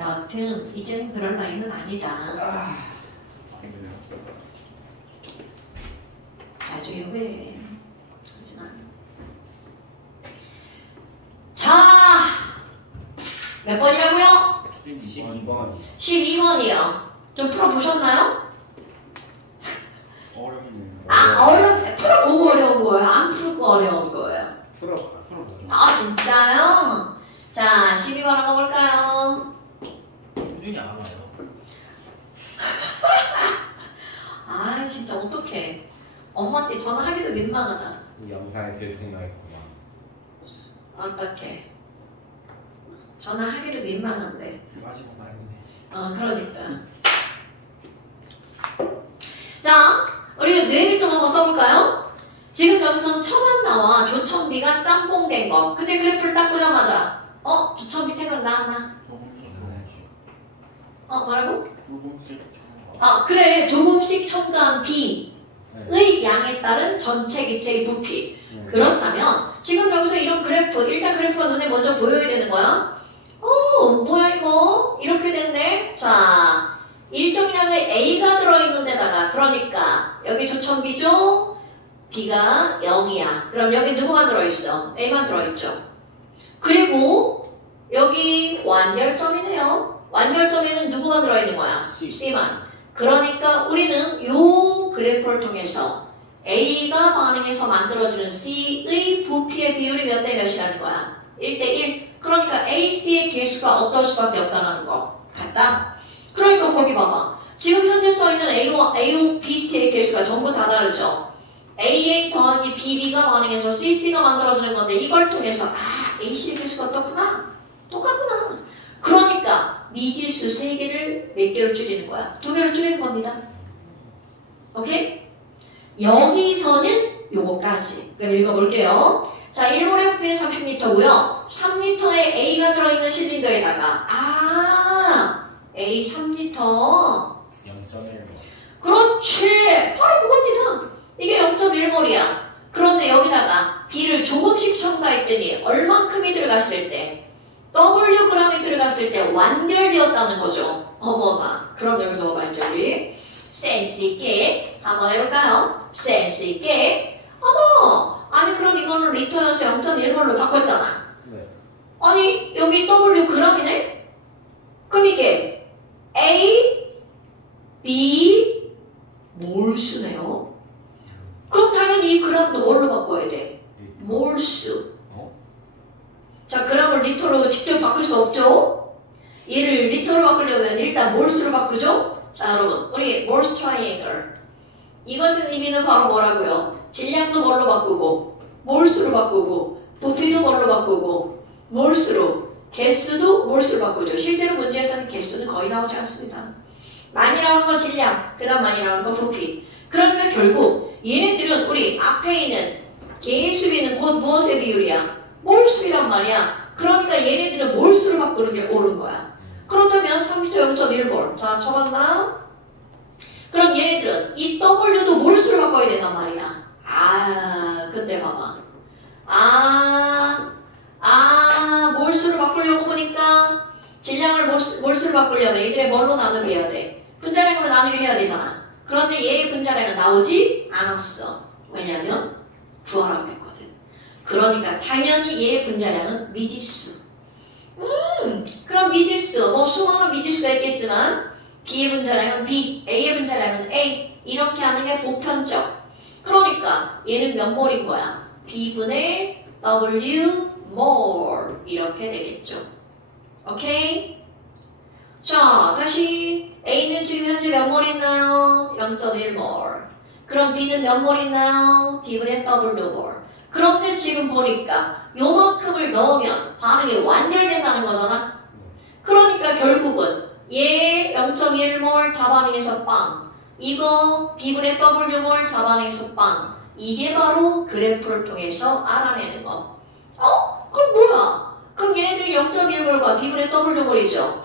여하튼 이제는 그럴 나이는 아니다. 나중에 후회해. 하지만 자, 몇 번이라고요? 12번. 12번이요. 좀 풀어보셨나요? 어렵네요. 아, 풀어보고 어려운 거예요? 안 풀고 어려운 거예요? 풀어보죠. 아, 진짜요? 자, 12번 한번 볼까요? 꾸준히 안 와요. 아, 진짜 어떡해. 엄마한테 전화하기도 민망하다. 이 영상에 들통나겠구나. 어떡해. 전화하기도 민망한데. 마지막 말인데. 그러니까. 자, 우리 뇌를 좀 한번 써볼까요? 지금 여기서는 청한나와 조청비가 짬뽕된 거. 근데 그래프를 딱 보자마자 조청비 생각나 안 나? 뭐라고? 그래. 조금씩 첨가한 B의 양에 따른 전체 기체의 부피. 그렇다면 지금 여기서 이런 그래프, 일단 그래프가 눈에 먼저 보여야 되는 거야. 뭐야 이거? 이렇게 됐네. 자, 일정량의 A가 들어있는 데다가, 그러니까 여기 조청비죠? B가 0이야. 그럼 여기 누구만 들어있어? A만 들어있죠. 그리고 여기 완결점이네요. 완결점에는 누구만 들어있는 거야? C만. 그러니까 우리는 요 그래프를 통해서 A가 반응해서 만들어지는 C의 부피의 비율이 몇 대 몇이라는 거야? 1대1. 그러니까 AC의 개수가 어떨 수밖에 없다는 거. 같다? 그러니까 거기 봐봐. 지금 현재 써있는 A와 BC의 개수가 전부 다 다르죠? AA 더하기 BB가 반응해서 CC가 만들어지는 건데 이걸 통해서 AC의 개수가 어떻구나? 똑같구나. 그러니까 미지수 3개를 몇 개로 줄이는 거야? 2개로 줄이는 겁니다. 오케이? 여기서는 요거까지. 그럼 읽어볼게요. 자, 1몰의 부피는 30리터고요. 3리터에 A가 들어있는 실린더에다가 A 3리터 0.1번. 그렇지! 바로 그겁니다. 이게 0.1몰이야. 그런데 여기다가 B를 조금씩 첨가했더니 얼만큼이 들어갔을 때 Wg이 들어갔을 때 완결되었다는 거죠. 어머나. 그럼 여기 넣어봐 이제 우리 센스 있게 한번 해볼까요? 센스 있게. 아니 그럼 이거는 리터여서 0.1몰로 바꿨잖아. 네. 아니 여기 W g이네? 그럼 이게 A, B, 몰수네요. 그럼 당연히 이 그램도 뭘로 바꿔야 돼? 몰수. 자, 그램을 리터로 직접 바꿀 수 없죠? 얘를 리터로 바꾸려면 일단 몰수로 바꾸죠? 자, 여러분, 우리 몰스 트라이앵글. 이것의 의미는 바로 뭐라고요? 질량도 뭘로 바꾸고, 몰수로 바꾸고, 부피도 뭘로 바꾸고, 몰수로, 개수도 몰수로 바꾸죠. 실제로 문제에서는 개수는 거의 나오지 않습니다. 많이 나오는 건 질량, 그 다음 많이 나오는 건 부피. 그러니까 결국 얘네들은 우리 앞에 있는 개수비는 곧 무엇의 비율이야? 몰수비란 말이야. 그러니까 얘네들은 몰수로 바꾸는 게 옳은 거야. 그렇다면 3m 0.1몰. 자, 쳐봤나? 그럼 얘네들은 이 W도 몰수로 바꿔야 된단 말이야. 근데 봐봐. 몰수로 바꾸려고 보니까 질량을 몰수로 바꾸려면 얘들의 뭘로 나누게 해야 돼? 분자량으로 나누게 해야 되잖아. 그런데 얘의 분자량은 나오지 않았어. 왜냐면 구하라고 했거든. 그러니까 당연히 얘의 분자량은 미지수. 그럼 미지수, 수많은 미지수가 있겠지만 B의 분자량은 B, A의 분자량은 A 이렇게 하는 게 보편적. 그러니까 얘는 몇 몰인 거야? B분의 W 몰 이렇게 되겠죠. 오케이? 자, 다시 A는 지금 현재 몇 몰 있나요? 0.1몰. 그럼 B는 몇 몰 있나요? B분의 W 몰. 그런데 지금 보니까 요만큼을 넣으면 반응이 완결된다는 거잖아. 그러니까 결국은 얘 0.1몰 다 반응해서 빵. 이거 B분의 W몰 다 반응해서 빵. 이게 바로 그래프를 통해서 알아내는 거. 그럼 뭐야? 그럼 얘네들이 0.1몰과 B분의 W몰이죠.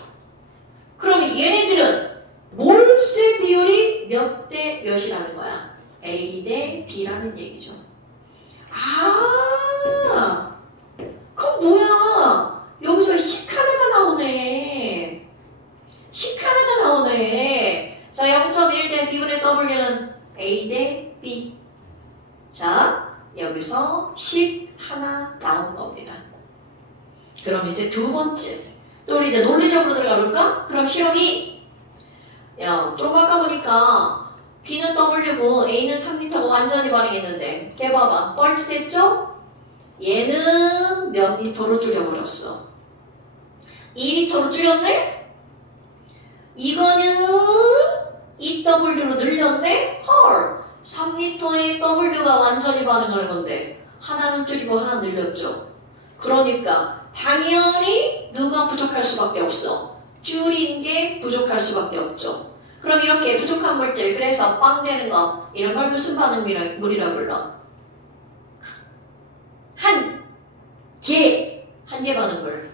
그러면 얘네들은 몰수의 비율이 몇 대 몇이라는 거야? A 대 B라는 얘기죠. 그럼 뭐야? 여기서 식하다가 나오네. W는 A 대 B. 자, 여기서 10 하나 나온 겁니다. 그럼 이제 두 번째. 또 우리 이제 논리적으로 들어가 볼까? 그럼 실험이 야, 좀 아까 보니까 B는 W고 A는 3m고 완전히 반응했는데 걔 봐봐. 뻘짓 했죠? 얘는 몇 리터로 줄여버렸어? 2리터로 줄였네? 이거는 EW로 늘렸네? 헐! 3리터의 W가 완전히 반응하는 건데 하나는 줄이고 하나는 늘렸죠. 그러니까 당연히 누가 부족할 수밖에 없어. 줄인 게 부족할 수밖에 없죠. 그럼 이렇게 부족한 물질, 그래서 빵 되는 거, 이런 걸 무슨 반응물이라 불러? 한 개 반응물.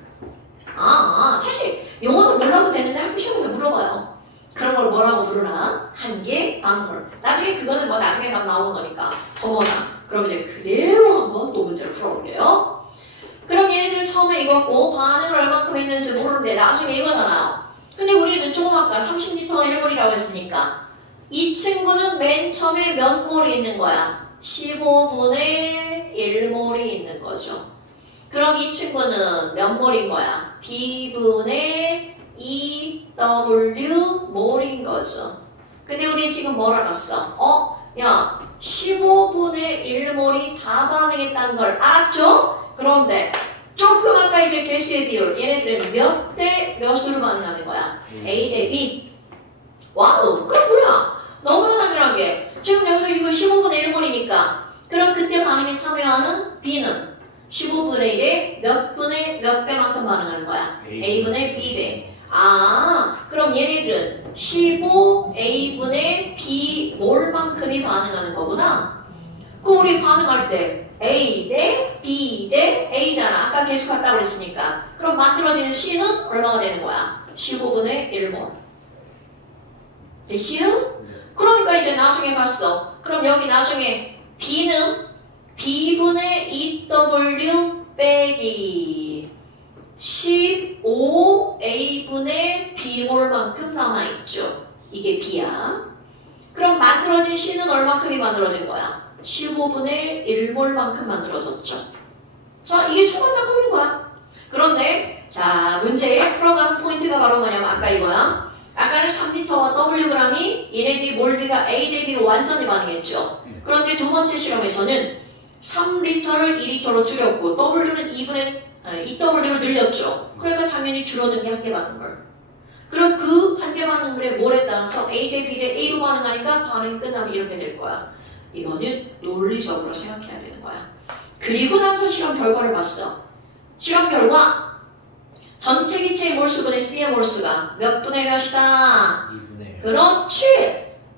사실 용어는 몰라도 되는데 학교 시험에서 물어봐요. 그런 걸 뭐라고 부르나? 한 개 반응물. 나중에 그거는 뭐 나중에 가면 나오는 거니까 더워나. 그럼 이제 그대로 한번 또 문제를 풀어볼게요. 그럼 얘네들은 처음에 이거고 반응을 얼만큼 했는지 모르는데 나중에 이거잖아요. 근데 우리는 조금 아까 30L 1몰이라고 했으니까 이 친구는 맨 처음에 몇 몰이 있는 거야? 15분의 1몰이 있는 거죠. 그럼 이 친구는 몇 몰인 거야? B분의 2W 몰인 거죠. 근데 우리 지금 뭘 알았어? 야, 15분의 1몰이 다 반응했다는 걸 알았죠? 그런데 조금 아까 이게 개수의 비율, 얘네들은 몇 대 몇으로 반응하는 거야? A 대 B. 와우, 그럼 뭐야? 너무나 당연한 게 지금 여기서 이거 15분의 1몰이니까 그럼 그때 반응에 참여하는 B는 15분의 1에 몇 분의 몇 배만큼 반응하는 거야? A분의 B배. 그럼 얘네들은 15A분의 B몰만큼이 반응하는 거구나. 그럼 우리 반응할 때 A 대 B 대 A잖아. 아까 계속 같다고 그랬으니까. 그럼 만들어지는 C는 얼마가 되는 거야? 15분의 1몰. 이제 C는? 그러니까 이제 나중에 봤어. 그럼 여기 나중에 B는 B분의 2W 빼기 15A분의 B몰만큼 남아있죠. 이게 B야. 그럼 만들어진 C는 얼만큼이 만들어진 거야? 15분의 1몰만큼 만들어졌죠. 자, 이게 초반만큼인 거야. 그런데 자, 문제에 풀어가는 포인트가 바로 뭐냐면 아까 이거야. 아까는 3L와 Wg이 얘네들이 몰비가 A 대 B로 완전히 반응했죠. 그런데 두 번째 실험에서는 3L를 2L로 줄였고 W는 2W로 늘렸죠. 그러니까 당연히 줄어든 게 한 개 반응물. 그럼 그 한 개 반응물의 몰에 따라서 A 대 B 대 A로 반응하니까 반응이 끝나면 이렇게 될 거야. 이거는 논리적으로 생각해야 되는 거야. 그리고 나서 실험 결과를 봤어. 실험 결과 전체 기체의 몰수분의 C의 몰수가 몇 분의 몇이다? 2분의 그렇지.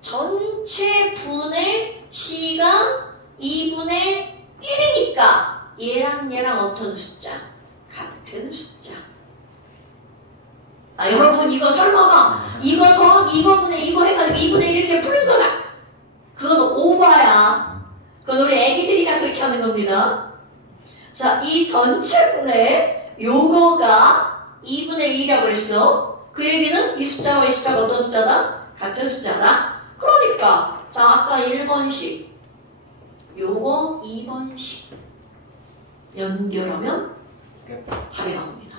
전체 분의 C가 2분의 1이니까 얘랑 어떤 숫자? 같은 숫자. 여러분 이거 설마가 이거 더하기 이거분의 이거 해가지고 2분의 1 이렇게 푸는 거다. 그건 오바야. 그건 우리 애기들이나 그렇게 하는 겁니다. 자, 이 전체 분의 요거가 2분의 2라고 했어. 그 얘기는 이 숫자와 이 숫자가 어떤 숫자다? 같은 숫자다. 그러니까 자, 아까 1번식 요거 2번식 연결하면 답이 나옵니다.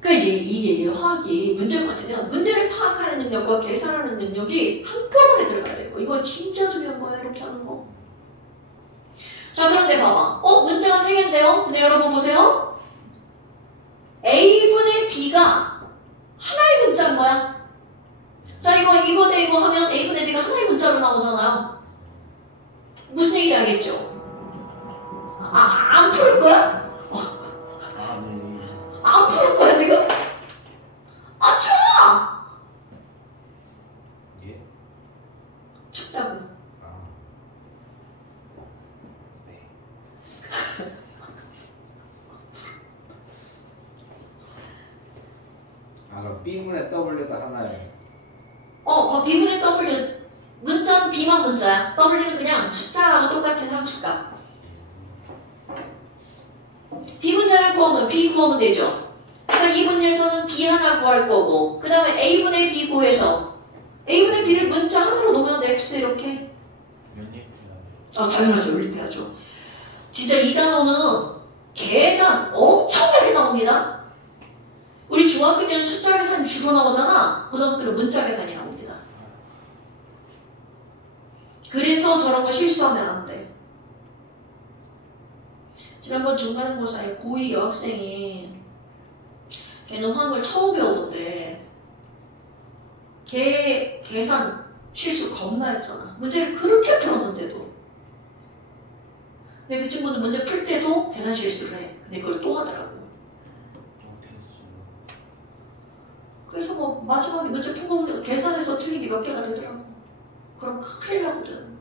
그러니까 이게 화학이 문제가 뭐냐면 문제를 파악하는 능력과 계산하는 능력이 한꺼번에 들어가야 되고 이건 진짜 중요한 거야. 이렇게 하는 거. 자, 그런데 봐봐. 문제가 3개인데요. 근데 여러분 보세요. A분의 B가 하나의 문자인 거야. 자, 이거 대 이거 하면 A분의 B가 하나의 문자로 나오잖아요. 무슨 얘기 알겠죠? 안 풀 거야? 안 풀 거야 지금? 좋아! 예? 춥다고. 네. 그럼 B분의 W도 하나예요. B분의 W 문자는 B만 문자야. W는 그냥 숫자하고 똑같은 상수값. B 문자를 구하면 B 구하면 되죠. 그러니까 이 문제에서는 B 하나 구할 거고 그 다음에 A분의 B 구해서 A분의 B를 문자 하나로 놓으면 돼. X 이렇게. 당연하죠. 연립해야죠. 진짜 이 단어는 계산 엄청나게 나옵니다. 우리 중학교 때는 숫자 계산이 주로 나오잖아. 고등학교 때는 문자 계산이 나옵니다. 그래서 저런 거 실수하면 안 돼. 지난번 중간고사에 고2 여학생이 걔는 화학을 처음 배우던데 걔 계산 실수 겁나 했잖아. 문제를 그렇게 풀었는데도. 근데 그 친구는 문제 풀 때도 계산 실수를 해. 근데 그걸 또 하더라고. 그래서 뭐 마지막에 문제 푼 거 보면 계산해서 틀린 게 몇 개가 되더라고. 그럼 큰일 나거든.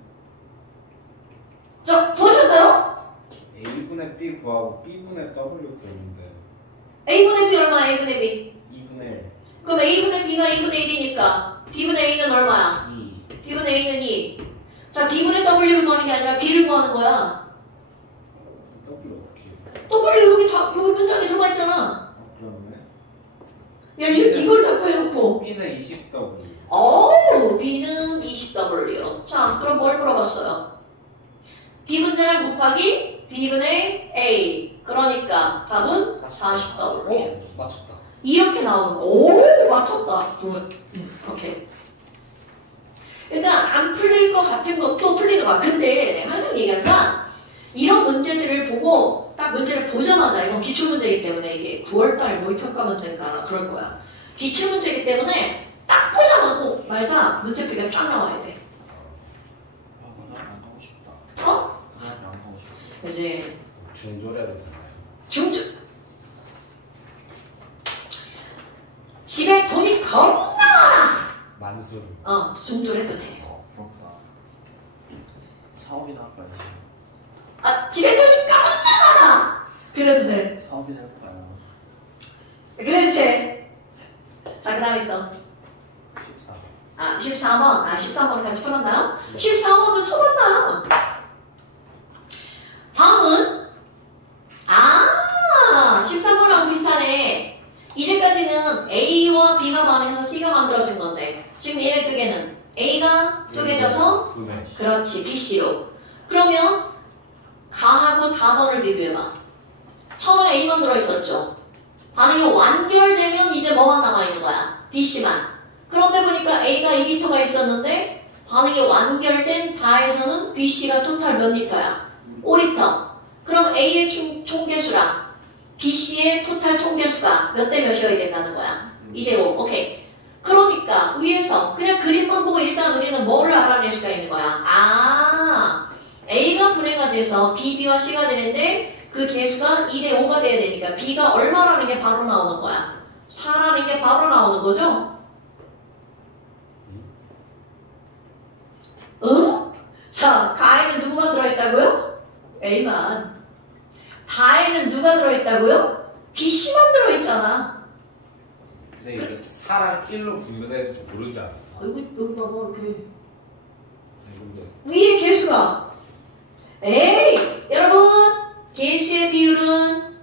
자, 구하셨나요? A분의 B 구하고 B분의 W 구했는데 A분의 B 얼마야? A분의 B 2분의 1 그럼 A분의 B가 2분의 1이니까 B분의 A는 얼마야? 2 B분의 A는 2. 자, B분의 W를 구하는 게 아니라 B를 구하는 거야. W 어떻게 W 여기 문장에 들어가 있잖아. 그러네. 야, 이걸 다 구해놓고. B는 20W B는 20W요. 자, 그럼 뭘 물어봤어요? B분자량 곱하기 B분의 A. 그러니까 답은 40W. 맞췄다. 이렇게 나오는 거. 오, 맞췄다. 굿. 오케이. 그러니까 안 풀릴 것 같은 것도 풀리는 거야. 근데 내가 항상 얘기하지만 이런 문제들을 보고 딱 문제를 보자마자 이건 기출문제이기 때문에 이게 9월달 모의평가 문제인가 그럴 거야. 기출문제이기 때문에 딱 보자마자 문제풀이가 쫙 나와야 돼. 그냥 안 가고 싶다. 어? 그냥 안 가고 싶다. 그지? 중졸해야 되잖아요. 중주 집에 돈이 겁나 만수. 중졸해도 돼. 부럽다. 사업이나 할까요? 집에 돈이 겁나 많아. 그래도 돼. 사업이나 할까요? 그래도 돼. 자, 그 다음에 또 14. 14번. 13번을 같이 풀었나요? 14번도 쳐봤나? 다음은 13번하고 비슷하네. 이제까지는 A와 B가 반해서 C가 만들어진 건데 지금 얘네 두 개는 A가 쪼개져서 그렇지, BC로. 그러면 가하고 답원을 비교해봐. 처음에 A만 들어있었죠. 반응이 완결되면 이제 뭐만 남아있는 거야? BC만. 그런데 보니까 A가 2리터가 있었는데 반응이 완결된 다에서는 BC가 토탈 몇 리터야? 5리터. 그럼 A의 총개수랑 BC의 토탈 총개수가 몇 대 몇이어야 된다는 거야? 2대 5. 오케이. 그러니까 위에서 그냥 그림만 보고 일단 우리는 뭐를 알아낼 수가 있는 거야? A가 분해가 돼서 B, B와 C가 되는데 그 개수가 2대 5가 돼야 되니까 B가 얼마라는 게 바로 나오는 거야? 4라는 게 바로 나오는 거죠? 응? 자, 가에는 누구만 들어있다고요? A만. 다에는 누가 들어있다고요? BC만 들어있잖아. 근데 이게 4랑 1로 분류해야 될지 모르지 않아? 여기 봐봐, 이렇게. 근데 위에 개수가. 에이! 여러분! 개수의 비율은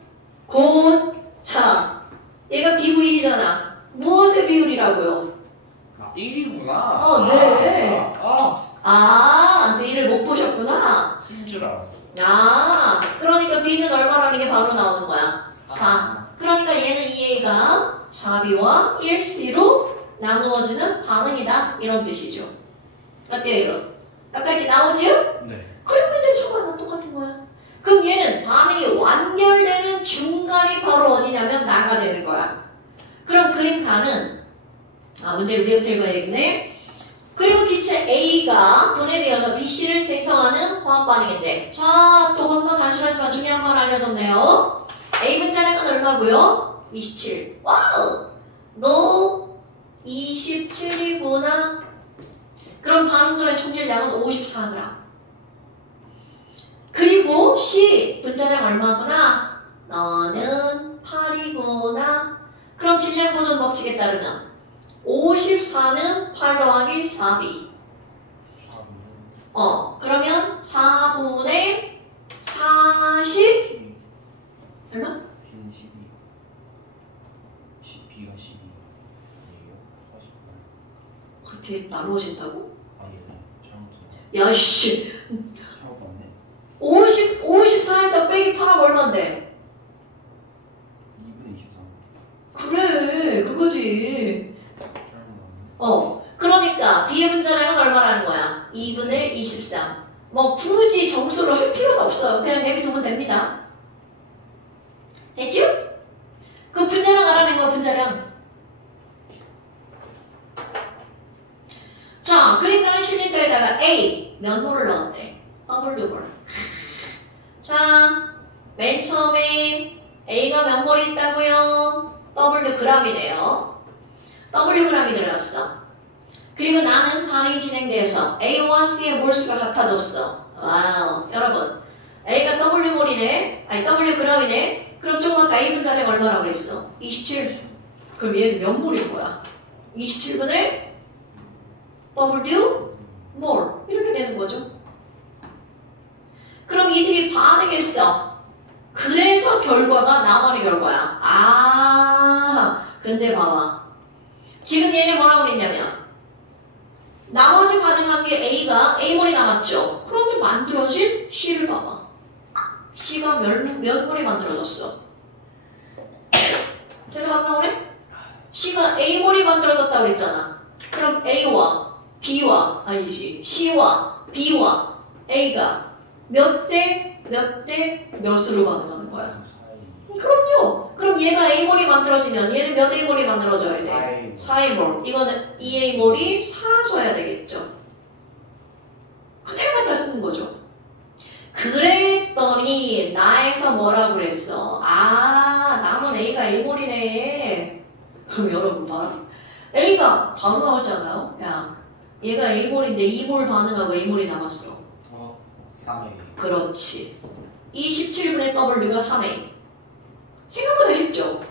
자, 얘가 비구1이잖아. 무엇의 비율이라고요? 1이구나. 네. B를 못 보셨구나. C인 줄 알았어. 그러니까 B는 얼마라는 게 바로 나오는 거야? 4. 그러니까 얘는 2A가 4B와 1C로 나누어지는 반응이다. 이런 뜻이죠. 어때요, 이거? 여기까지 나오지요? 네. 그리고 이제 저거랑 똑같은 거야. 그럼 얘는 반응이 완결되는 중간이 바로 어디냐면 나가 되는 거야. 그럼 그림 가는 문제를 위협 읽어야겠네. 그리고 기체 A가 분해되어서 BC를 생성하는 화학 반응인데 자, 또 검사 단순하지만 중요한 걸 알려줬네요. A 분자량은 얼마고요? 27. 와우! 너 27이구나. 그럼 반응점의 총질량은 54g. 그리고 C 분자량 얼마구나? 너는 8이구나. 그럼 질량 보존 법칙에 따르면 54는 8 더하기 4B. 그러면 4분의 40 얼마? B는 12. B가 12. 아니에요? 그렇게 나누어진다고? 아 얘네 잘못했네. 야씨 잘못 봤네. 54에서 빼기 8하면 얼만데? 2분의 23. 그래 그거지. 잘못 그러니까 B의 분자량은 얼마라는 거야? 2분의 23. 뭐 굳이 정수로 할 필요도 없어요. 그냥 내비두면 됩니다. 됐죠? 그 분자량 알아낸 거야 분자량. 자, 그러니까 실린더에다가 A 몇 몰을 넣었대? W몰. 자, 맨 처음에 A가 몇 몰 있다고요? W g이네요. W g이 들어갔어. 그리고 나는 반응이 진행돼서 A와 C의 몰수가 같아졌어. 와우, 여러분. A가 W몰이네. 아니 W g이네. 그럼 조금 아까 A 분자량 얼마라고 그랬어? 27. 그럼 얘는 몇 몰인 거야? 27분의 W 몰 이렇게 되는 거죠. 그럼 이들이 반응했어. 그래서 결과가 나만의 결과야. 아, 근데 봐봐. 지금 얘네 뭐라고 그랬냐면 나머지 반응한 게 A가 A몰이 남았죠. 그런데 만들어진 C를 봐봐. C가 몇 몰이 만들어졌어? 계속 안 나오네? C가 A몰이 만들어졌다고 그랬잖아. 그럼 A와 B와 아니지 C와 B와 A가 몇 대 몇으로 반응하는 거야? 그럼요. 그럼 얘가 A몰이 만들어지면 얘는 몇 A몰이 만들어져야 돼? 4A몰. 이거는 2A몰이 사라져야 되겠죠. 그대로 갖다 쓰는 거죠. 그랬더니 나에서 뭐라고 그랬어? 아, 남은 A가 A몰이네. 그럼 여러분 봐라. A가 바로 나오지 않아요? 야, 얘가 A몰인데 2몰 반응하고 A몰이 남았어. 3A. 그렇지. 27분의 W가 3A. 생각보다 쉽죠?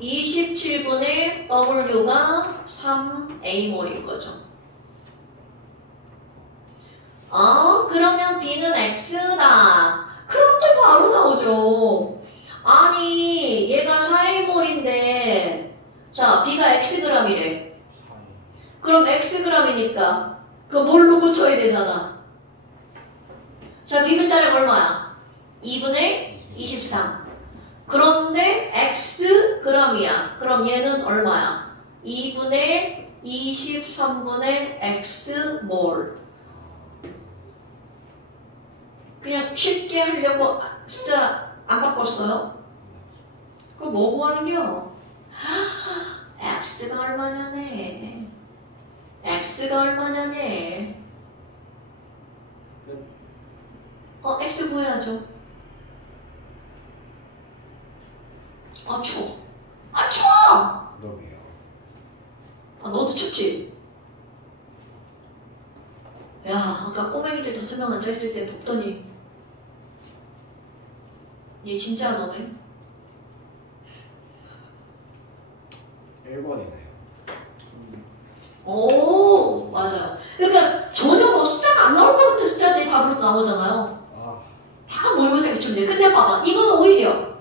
27분의 W가 3A몰인 거죠. 그러면 B는 X다. 그럼 또 바로 나오죠. 아니, 얘가 4A몰인데, 자, B가 Xg이래. 그럼 Xg이니까, 그 뭘로 고쳐야 되잖아. 자, B 분자량 얼마야? 2분의 23. 그런데 Xg이야. 그럼 얘는 얼마야? 2분의 23분의 X몰. 그냥 쉽게 하려고 숫자 안 바꿨어요? 그럼 뭐 구하는겨? X가 얼마냐네. X가 얼마냐네. X 구해야죠. 추워. 추워! 그러게요. 너도 춥지? 야, 아까 꼬맹이들 다섯 명 앉아있을 때 덥더니 얘 진짜 안 오네. 1번이네요. 오, 맞아요. 그러니까 전혀 뭐 숫자가 안 나올 것 같은 숫자들이 답으로 나오잖아요. 다 모의고사 기출인데. 근데 봐봐, 이거는 오히려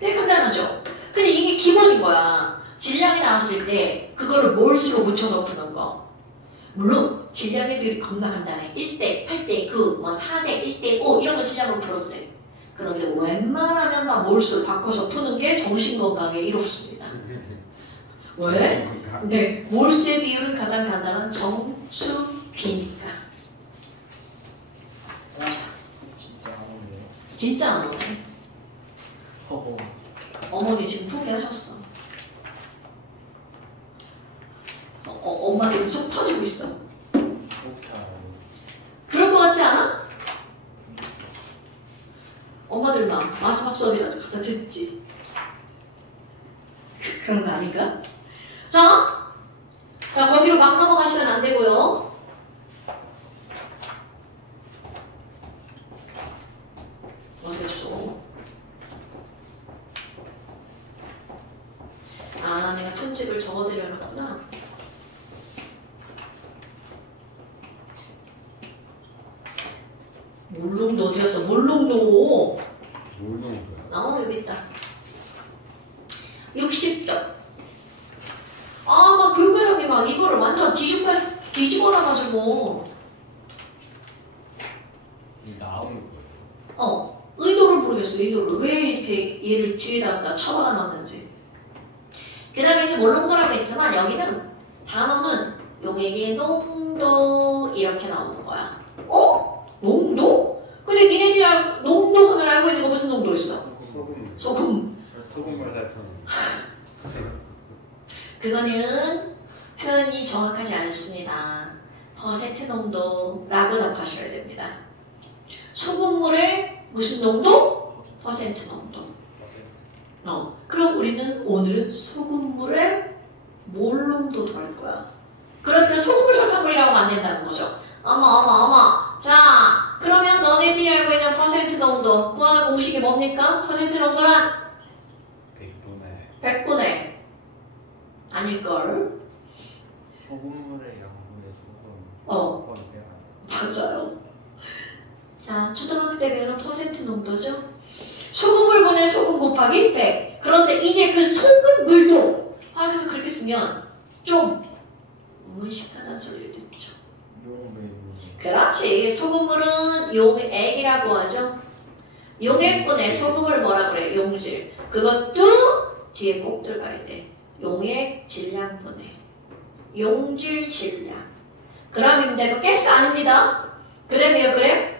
되게 간단하죠. 근데 이게 기본인 거야. 질량이 나왔을 때 그거를 몰수로 묻혀서 푸는 거. 물론 질량의 비율이 겁나 간단해. 1대, 8대 9, 뭐 4대 1대 5 이런 거 질량으로 풀어도 돼. 그런데 웬만하면 다 몰수를 바꿔서 푸는 게 정신건강에 이롭습니다. 왜? 네, 몰수의 비율은 가장 간단한 정수비니까. 진짜 안 오네요. 진짜 안 오네. 어머니 지금 포기하셨어. 엄마 지금 속 터지고 있어. 그럴 것 같지 않아? 엄마들만 마지막 수업이라도 가서 듣지. 그런 거 아닌가? 자, 거기로 막 넘어가시면 안 되고요. 어딨어? 내가 편집을 적어드려놨구나. 몰롱도 어디 갔어? 몰롱도. 몰롱도요. 여기 있다. 60점. 막 교육과장님 막 이거를 완전 뒤집어놔가지고 나오는 거예요. 의도를 모르겠어. 의도를 왜 이렇게 얘를 뒤에다가 쳐박아 놨는지. 그 다음에 이제 몰롱도라고 했지만 여기는 단어는 용액의 농도 이렇게 나오는 거야. 농도? 근데 니네들이 농도 하면 알고 있는 거 무슨 농도 있어? 소금. 소금물 살펴는. 그거는 표현이 정확하지 않습니다. 퍼센트 농도라고 답하셔야 됩니다. 소금물의 무슨 농도? 퍼센트 농도. 그럼 우리는 오늘은 소금물의 몰 농도도 할 거야. 그러니까 소금물 설탕물이라고 하면 안 된다는 거죠. 어머. 자, 그러면 너네들이 알고 있는 퍼센트 농도 구하는 공식이 뭡니까? 퍼센트 농도란? 100분의 아닐걸? 소금물의 양분의 소금. 맞아요. 자, 초등학교 때 배우는 퍼센트 농도죠? 소금물분의 소금 곱하기 100. 그런데 이제 그 소금물도 화학에서 그렇게 쓰면 좀 무의식하다는 소리를 듣죠. 그렇지. 소금물은 용액이라고 하죠. 용액분의 소금을 뭐라 그래? 용질. 그것도 뒤에 꼭 들어가야 돼. 용액 질량분의 용질 질량. 그램입니다. 이거 가스 아닙니다. 그램이에요. 그램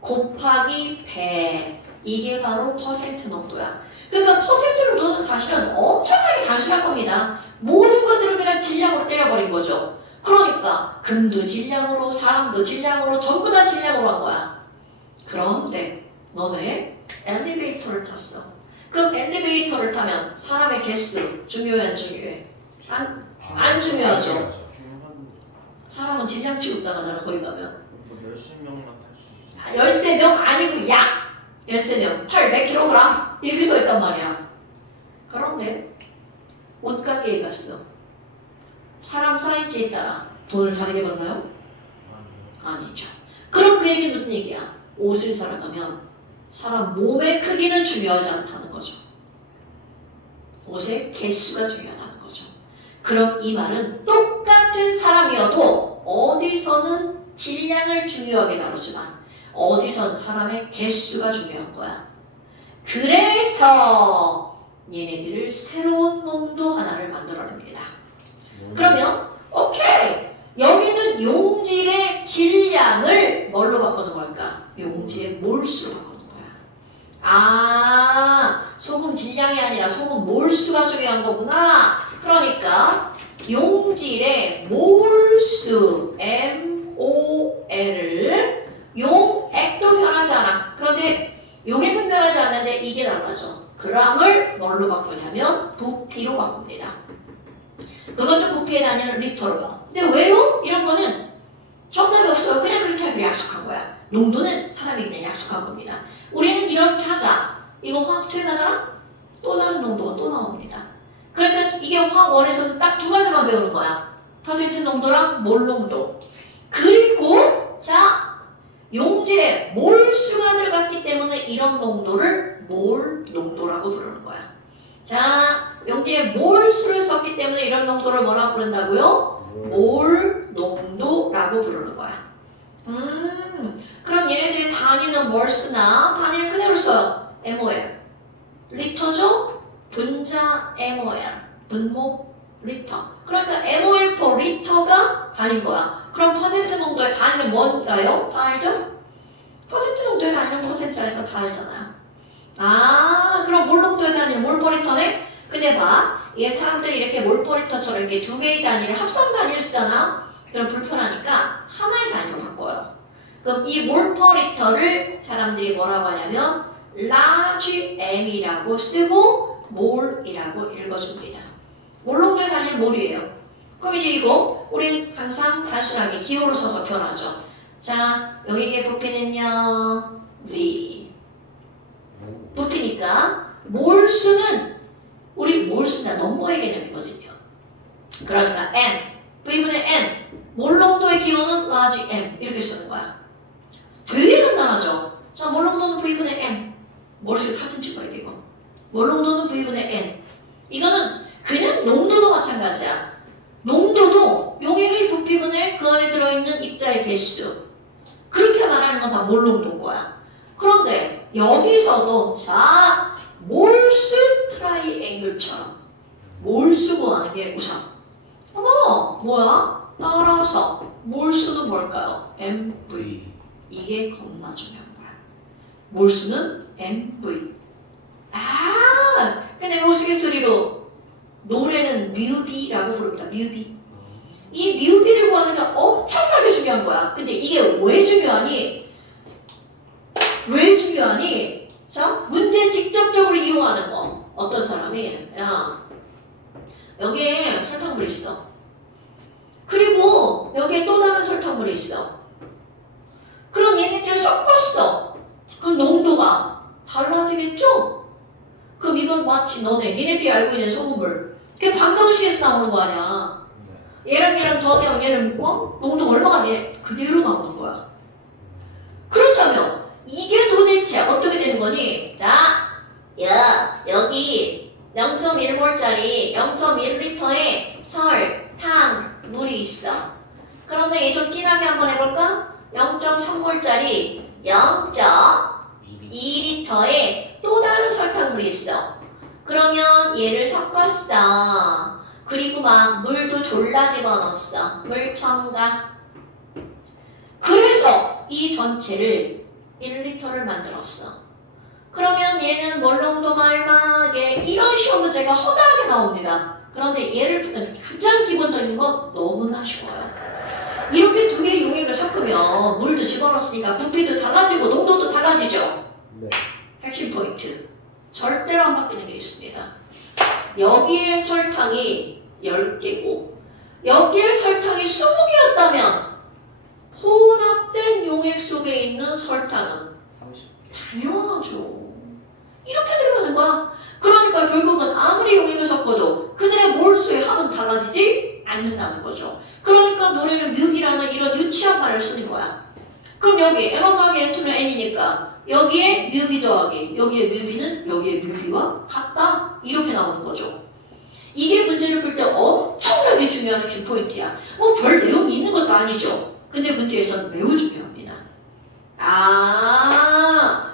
곱하기 100. 이게 바로 퍼센트 농도야. 그러니까 퍼센트 농도는 사실은 엄청나게 단순한 겁니다. 모든 것들을 그냥 질량으로 때려버린 거죠. 그러니까 금도 질량으로, 사람도 질량으로, 전부 다 질량으로 한 거야. 그런데 너네 엘리베이터를 탔어. 그럼 엘리베이터를 타면 사람의 개수 중요해 안 중요해? 안 중요하죠. 사람은 질량 취급당하잖아. 거기 가면 13명만 탈 수 있어. 13명 아니고 약 13명 800kg 이렇게 써있단 말이야. 그런데 옷가게에 갔어. 사람 사이즈에 따라 돈을 다르게 받나요? 아니죠. 그럼 그 얘기는 무슨 얘기야? 옷을 사러 가면 사람 몸의 크기는 중요하지 않다는 거죠. 옷의 개수가 중요하다는 거죠. 그럼 이 말은 똑같은 사람이어도 어디서는 질량을 중요하게 다루지만 어디선 사람의 개수가 중요한 거야. 그래서 얘네들을 새로운 농도 하나를 만들어냅니다. 그러면 오케이. 여기는 용질의 질량을 뭘로 바꾸는 걸까? 용질의 몰수로 바꾸는 거야. 소금 질량이 아니라 소금 몰수가 중요한 거구나. 그러니까 용질의 몰수 MOL을 용액도 변하지 않아. 그런데 용액은 변하지 않는데 이게 달라져. 그람을 뭘로 바꾸냐면 부피로 바꿉니다. 그것도 부피에 다니는 리터로요. 근데 왜요? 이런 거는 정답이 없어요. 그냥 그렇게 하기로 약속한 거야. 농도는 사람이 그냥 약속한 겁니다. 우리는 이렇게 하자. 이거 화학 투여하잖아? 또 다른 농도가 또 나옵니다. 그러니까 이게 화학 원에서는 딱 두 가지만 배우는 거야. 퍼센트 농도랑 몰 농도. 그리고 자, 용질에 몰수가 들어갔기 때문에 이런 농도를 몰 농도라고 부르는 거야. 자, 용질에 몰수를 썼기 때문에 이런 농도를 뭐라고 부른다고요? 몰 농도라고 부르는 거야. 그럼 얘네들이 단위는 뭘 쓰나? 단위를 그대로 써요. MOL. 리터죠? 분자 MOL. 분모 리터. 그러니까 MOL per 리터가 단위인 거야. 그럼 퍼센트 농도의 단위는 뭔가요? 다 알죠? 퍼센트 농도의 단위는 퍼센트라니까 다 알잖아요. 그럼 몰 농도의 단위는 몰 per 리터네? 근데 봐. 이게 사람들이 이렇게 몰 per 리터처럼 이렇게 두 개의 단위를 합성 단위를 쓰잖아? 그럼 불편하니까 하나의 단위로 바꿔요. 그럼 이 몰 per 리터를 사람들이 뭐라고 하냐면 large m이라고 쓰고 몰이라고 읽어줍니다. 몰 농도의 단위는 몰이에요. 그럼 이제 이거 우린 항상 단순하게 기호를 써서 표현하죠. 자, 여기의 부피는요 V. 부피니까 몰수는 우리 몰수는 넘버의 개념이거든요. 그러니까 N, V분의 N. 몰 농도의 기호는 large M 이렇게 쓰는 거야. 되게 간단하죠. 자, 몰 농도는 V분의 M. 머릿속에 사진 찍어야 돼 이거. 몰 농도는 V분의 N. 이거는 그냥 농도도 마찬가지야. 농도도 용액의 부피분의 그 안에 들어있는 입자의 개수. 그렇게 말하는 건 다 몰농도인 거야. 그런데 여기서도 자 몰수 트라이앵글처럼 몰수 구하는 게 우선. 어머 뭐야? 따라서 몰수는 뭘까요? MV. 이게 겁나 중요한 거야. 몰수는 MV. 근데 우스갯소리로 노래는 뮤비라고 부릅니다. 뮤비. 이 뮤비를 구하는 게 엄청나게 중요한 거야. 근데 이게 왜 중요하니? 왜 중요하니? 자, 문제 직접적으로 이용하는 거. 어떤 사람이 야 여기에 설탕물이 있어. 그리고 여기에 또 다른 설탕물이 있어. 그럼 얘네들 섞었어. 그럼 농도가 달라지겠죠? 그럼 이건 마치 니네들이 알고 있는 소금물. 그게 방정식에서 나오는 거 아니야. 얘랑 더하면 얘는 농도 얼마가 그대로 나오는 거야. 그렇다면 이게 도대체 어떻게 되는 거니? 자, 여기 0.1몰짜리 0.1리터의 설탕물이 있어. 그런데 얘 좀 진하게 한번 해볼까? 0.3몰짜리 0.2리터의 또 다른 설탕물이 있어. 그러면 얘를 섞었어. 그리고 막 물도 졸라 집어넣었어. 물 첨가. 그래서 이 전체를 1리터를 만들었어. 그러면 얘는 몰농도가 얼마? 이런 시험 문제가 허다하게 나옵니다. 그런데 얘를 푸는 가장 기본적인 건 너무나 쉬워요. 이렇게 두 개의 용액을 섞으면 물도 집어넣었으니까 부피도 달라지고 농도도 달라지죠. 네. 핵심 포인트. 절대로 안 바뀌는 게 있습니다. 여기에 설탕이 10개고 여기에 설탕이 20개였다면 혼합된 용액 속에 있는 설탕은 30개. 당연하죠. 이렇게 되는 거야. 그러니까 결국은 아무리 용액을 섞어도 그들의 몰수의 합은 달라지지 않는다는 거죠. 그러니까 노래는 뮤비라는 이런 유치한 말을 쓰는 거야. 그럼 여기 M1 더하기 N2는 N이니까 여기에 뮤비 더하기 여기에 뮤비는 여기에 뮤비와 같다. 이렇게 나오는 거죠. 이게 문제를 풀 때 엄청나게 중요한 핵심 포인트야. 별 내용이 있는 것도 아니죠. 근데 문제에서는 매우 중요합니다.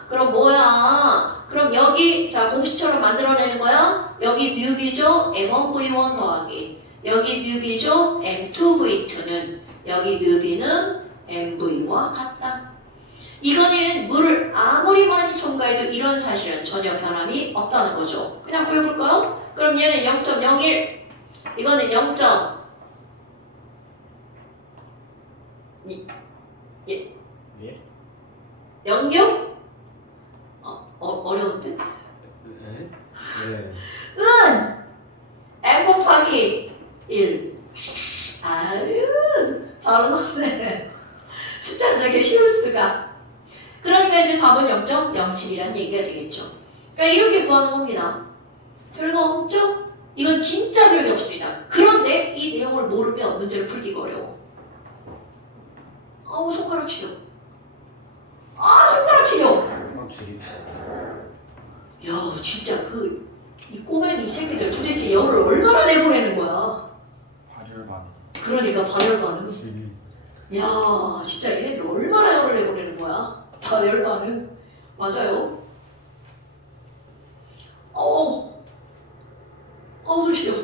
그럼 뭐야? 그럼 여기 자 공식처럼 만들어내는 거야. 여기 뮤비죠. M1V1 더하기 여기 뮤비죠. M2V2는 여기 뮤비는 MV와 같다. 이거는 물을 아무리 많이 첨가해도 이런 사실은 전혀 변함이 없다는 거죠. 그냥 구해볼까요? 그럼 얘는 0.01 이거는 0. 예? 06? 어려운데? 네. M 곱하기 1 바로 나오네. 숫자는 저게 쉬울 수가. 그러니까 이제 답은 0.07이라는 얘기가 되겠죠. 그러니까 이렇게 구하는 겁니다. 별거 없죠? 이건 진짜 별게 없습니다. 그런데 이 내용을 모르면 문제를 풀기가 어려워. 손가락 치료. 손가락 치료. 줄입시다. 야, 진짜 이 꼬맨 이 새끼들 도대체 열을 얼마나 내보내는 거야. 발열반. 그러니까 발열반은. 야, 진짜 얘네들 얼마나 열을 내보내는 거야. 발열반은. 맞아요. 손 시려.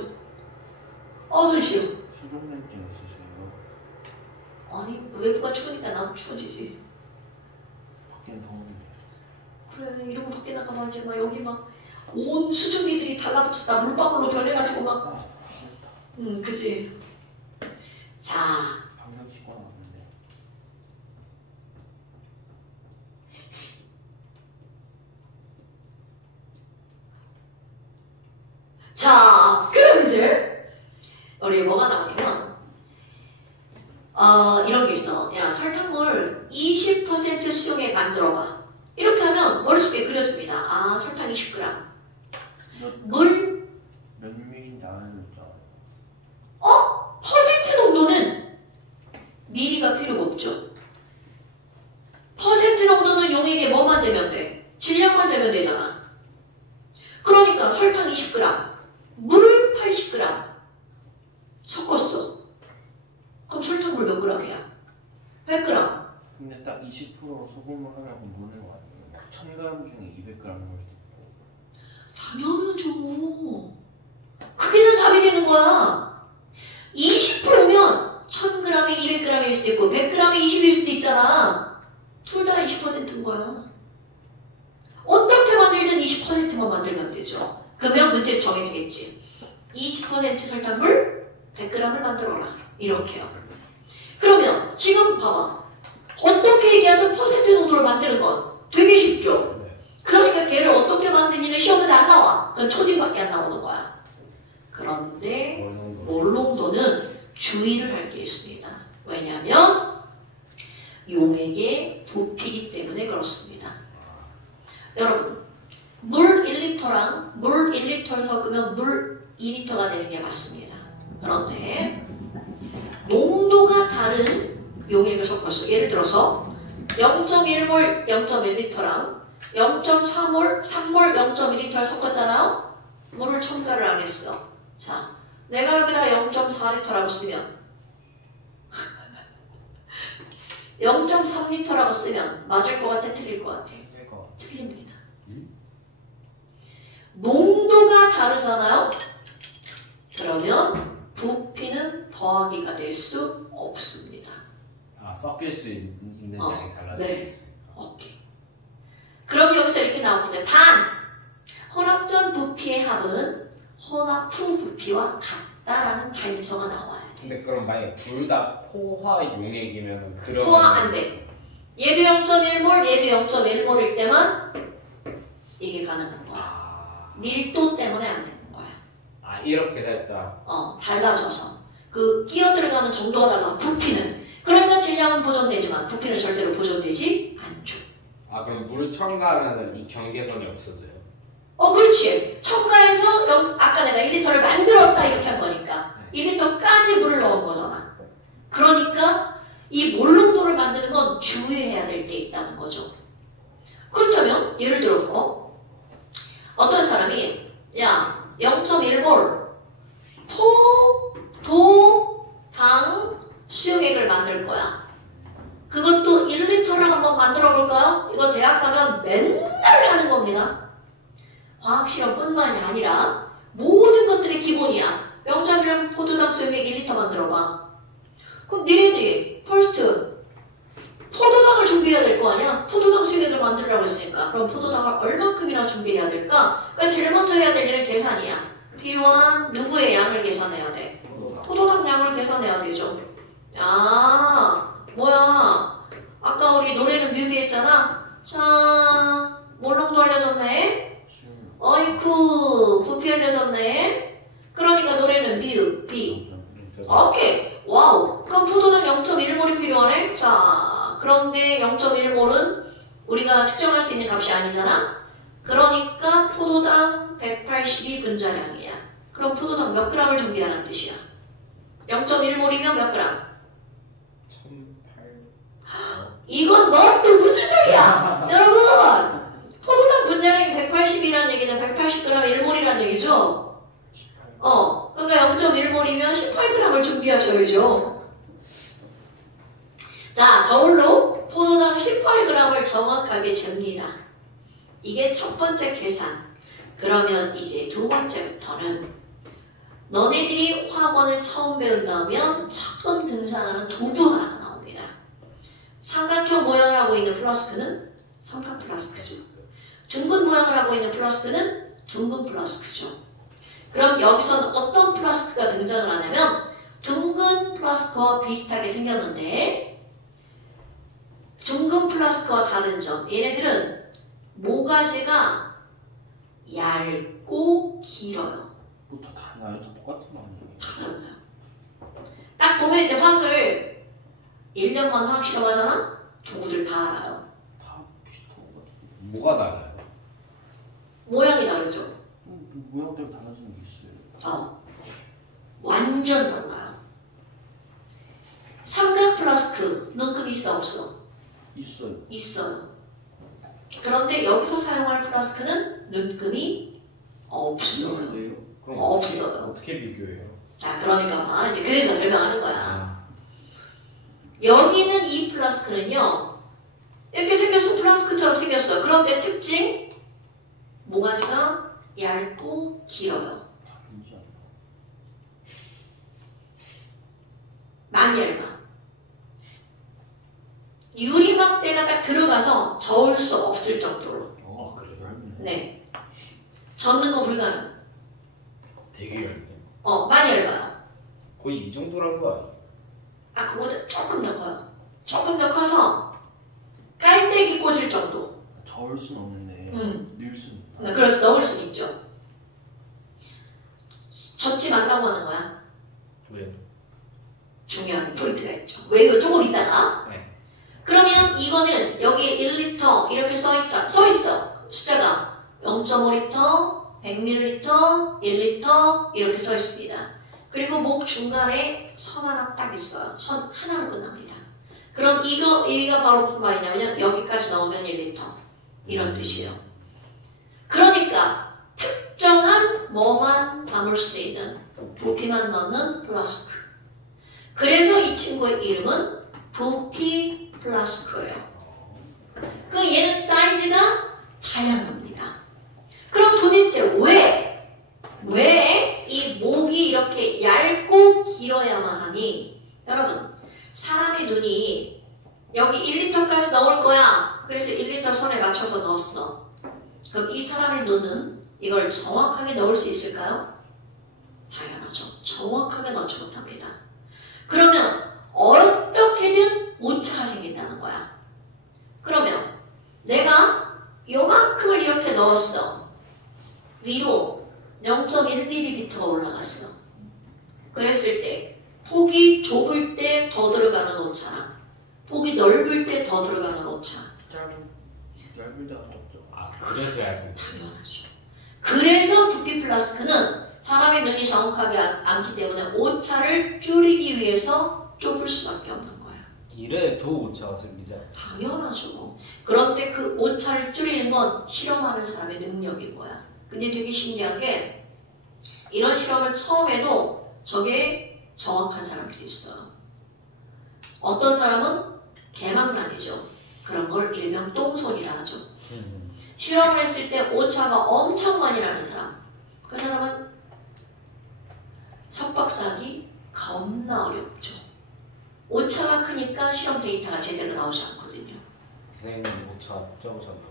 손 시려. 수족냉증 있으세요? 아니, 외부가 추우니까 나도 추워지지. 밖엔 더운데. 그래, 이러고 밖에 나가면 이제 막 여기 막 온 수증기들이 달라붙어서 다 물방울로 변해가지고 막. 싫다. 그치. 자. 방금 치고 나왔는데. 자, 그럼 이제 우리 뭐가 나오냐면 이런 게 있어. 야, 설탕물 20% 수용액 만들어봐. 이렇게 하면 머릿속에 그려줍니다. 설탕 20g. 물 몇 밀인지 알려줬죠? 퍼센트 농도는 미리가 필요가 없죠. 퍼센트 농도는 용액에 뭐만 재면 돼? 질량만 재면 되잖아. 그러니까 설탕 20g, 물 80g 섞었어. 20% 소금을 하려고 먹는 거 아니에요? 막 1000g 중에 200g 넣을 수 있고. 당연하죠. 그게 다 답이 되는 거야. 20%면 1000g에 200g일 수도 있고 100g에 20일 수도 있잖아. 둘 다 20%인 거야. 어떻게 만들든 20%만 만들면 되죠. 그러면 문제에서 정해지겠지. 20% 설탕물 100g을 만들어라. 이렇게요. 그러면 지금 봐봐. 어떻게 얘기하든 퍼센트 농도를 만드는 건 되게 쉽죠. 그러니까 걔를 어떻게 만드니는 시험에서 안 나와. 그건 초딩밖에 안 나오는 거야. 그런데 몰농도는 주의를 할 게 있습니다. 왜냐하면 용액의 부피이기 때문에 그렇습니다. 여러분, 물 1리터랑 물 1리터를 섞으면 물 2리터가 되는 게 맞습니다. 그런데 농도가 다른 용액을 섞었어. 예를 들어서 0.1몰 0.1리터랑 0.4몰 3몰 0.1리터를 섞었잖아. 물을 첨가를 안 했어. 자, 내가 여기다 0.4리터라고 쓰면 0.3리터라고 쓰면 맞을 것 같아? 틀릴 것 같아? 틀립니다. 농도가 다르잖아요? 그러면 부피는 더하기가 될 수 없습니다. 아, 섞일 수 있는 양이 달라질 네. 수 있습니다. 오케이. 그럼 여기서 이렇게 나오겠죠. 단! 혼합전 부피의 합은 혼합 후 부피와 같다라는 단서가 나와야 돼. 근데 그럼 만약 둘 다 포화 용액이면 그러면 포화 안 돼. 얘도 0.1몰, 얘도 0.1몰일 때만 이게 가능한 거야. 아, 밀도 때문에 안 되는 거야. 아 이렇게 살짝 달라져서. 그 끼어 들어가는 정도가 달라. 부피는. 그러니까 질량은 보존되지만 부피는 절대로 보존되지 않죠. 아 그럼 물을 첨가하면 이 경계선이 없어져요? 그렇지. 첨가해서 아까 내가 1리터를 만들었다 이렇게 한 거니까 1리터까지 물을 넣은 거잖아. 그러니까 이 몰농도를 만드는 건 주의해야 될 때 있다는 거죠. 그렇다면 예를 들어서 어떤 사람이 야 0.1몰 포도당 수용액을 만들 거야. 그것도 1리터를 한번 만들어 볼까요? 이거 대학 가면 맨날 하는 겁니다. 과학실험뿐만이 아니라 모든 것들의 기본이야. 0.1 포도당 수용액 1리터 만들어봐. 그럼 니네들이 퍼스트 포도당을 준비해야 될 거 아니야? 포도당 수용액을 만들려고 했으니까. 그럼 포도당을 얼만큼이나 준비해야 될까? 그러니까 제일 먼저 해야 될 일은 계산이야. 필요한 누구의 양을 계산해야 돼? 포도당 양을 계산해야 되죠. 뭐야. 아까 우리 노래는 뮤비 했잖아. 자, 몰롱도 알려줬네. 어이쿠, 부피 알려줬네. 그러니까 노래는 뮤, 비. 오케이. 와우. 그럼 포도당 0.1몰이 필요하네. 자, 그런데 0.1몰은 우리가 측정할 수 있는 값이 아니잖아. 그러니까 포도당 180이 분자량이야. 그럼 포도당 몇 g을 준비하는 뜻이야? 0.1몰이면 몇 g? 1008. 이건 뭐 또 무슨 소리야? 여러분! 포도당 분자량이 180이라는 얘기는 180g에 1몰이라는 얘기죠? 그러니까 0.1몰이면 18g을 준비하셔야죠. 자, 저울로 포도당 18g을 정확하게 잽니다. 이게 첫 번째 계산. 그러면 이제 두 번째부터는 너네들이 화학원을 처음 배운다면 처음 등장하는 도구 하나가 나옵니다. 삼각형 모양을 하고 있는 플라스크는 삼각 플라스크죠. 둥근 모양을 하고 있는 플라스크는 둥근 플라스크죠. 그럼 여기서는 어떤 플라스크가 등장을 하냐면 둥근 플라스크와 비슷하게 생겼는데 둥근 플라스크와 다른 점, 얘네들은 모가지가 얇고 길어요. 다 달라요? 다 똑같은 거 아니에요? 다 달라요. 딱 보면 이제 화학을 1년만 화학 실험하잖아? 도구들 다 알아요. 다 비슷한 거 같은데. 뭐가 달라요? 모양이 다르죠? 모양대로 달라지는 게 있어요. 완전 달라요. 삼각 플라스크 눈금 있어 없어? 있어요. 있어요. 그런데 여기서 사용할 플라스크는 눈금이 없어요. 그럼 없어요. 어떻게 비교해요? 자, 그러니까 봐. 이제 그래서 설명하는 거야. 여기는 이 플라스크는요, 이렇게 생겼어. 플라스크처럼 생겼어. 그런데 특징 모가지가 얇고 길어요. 많이 얇아. 유리막대가 딱 들어가서 저을 수 없을 정도로. 그래요? 네. 젓는 거 불가능. 되게 얇네. 많이 얇아요. 거의 이 정도라는 거 아니에요? 그거보다 조금 더 커요. 조금 더 커서 깔때기 꽂을 정도. 저을 순 없는데 넣을 순 있다. 네, 그렇죠. 넣을 수는 있죠. 젓지 말라고 하는 거야. 왜요? 중요한 포인트가 있죠. 왜 이거 조금 있다가. 네. 그러면 이거는 여기에 1리터 이렇게 써있어. 숫자가 0.5리터, 100ml, 1리터 이렇게 써 있습니다. 그리고 목 중간에 선 하나 딱 있어요. 선 하나로 끝납니다. 그럼 이가 바로 무슨 말이냐면 여기까지 넣으면 1리터 이런 뜻이에요. 그러니까 특정한 뭐만 담을 수 있는 부피만 넣는 플라스크. 그래서 이 친구의 이름은 부피 플라스크예요. 얘는 사이즈가 다양합니다. 그럼 도대체 왜 이 목이 이렇게 얇고 길어야만 하니? 여러분, 사람의 눈이 여기 1리터까지 넣을 거야. 그래서 1리터 선에 맞춰서 넣었어. 그럼 이 사람의 눈은 이걸 정확하게 넣을 수 있을까요? 당연하죠. 정확하게 넣지 못합니다. 그러면 어떻게든 오차가 생긴다는 거야. 그러면 내가 요만큼을 이렇게 넣었어. 위로 0.1ml가 올라갔어. 그랬을 때 폭이 좁을 때 더 들어가는 오차랑 폭이 넓을 때 더 들어가는 오차. 얇을 때가 적죠. 그래서 얇은. 당연하죠. 그래서 부피 플라스크는 사람의 눈이 정확하지 않기 때문에 오차를 줄이기 위해서 좁을 수밖에 없는 거야. 이래 더 오차가 생기죠. 당연하죠. 그런데 그 오차를 줄이는 건 실험하는 사람의 능력인 거야. 근데 되게 신기한 게 이런 실험을 처음 해도 저게 정확한 사람들이 있어요. 어떤 사람은 개망란이죠. 그런 걸 일명 똥손이라 하죠. 실험을 했을 때 오차가 엄청 많이 나는 사람. 그 사람은 석박사하기 겁나 어렵죠. 오차가 크니까 실험 데이터가 제대로 나오지 않거든요. 선생님 오차 적으셨나요?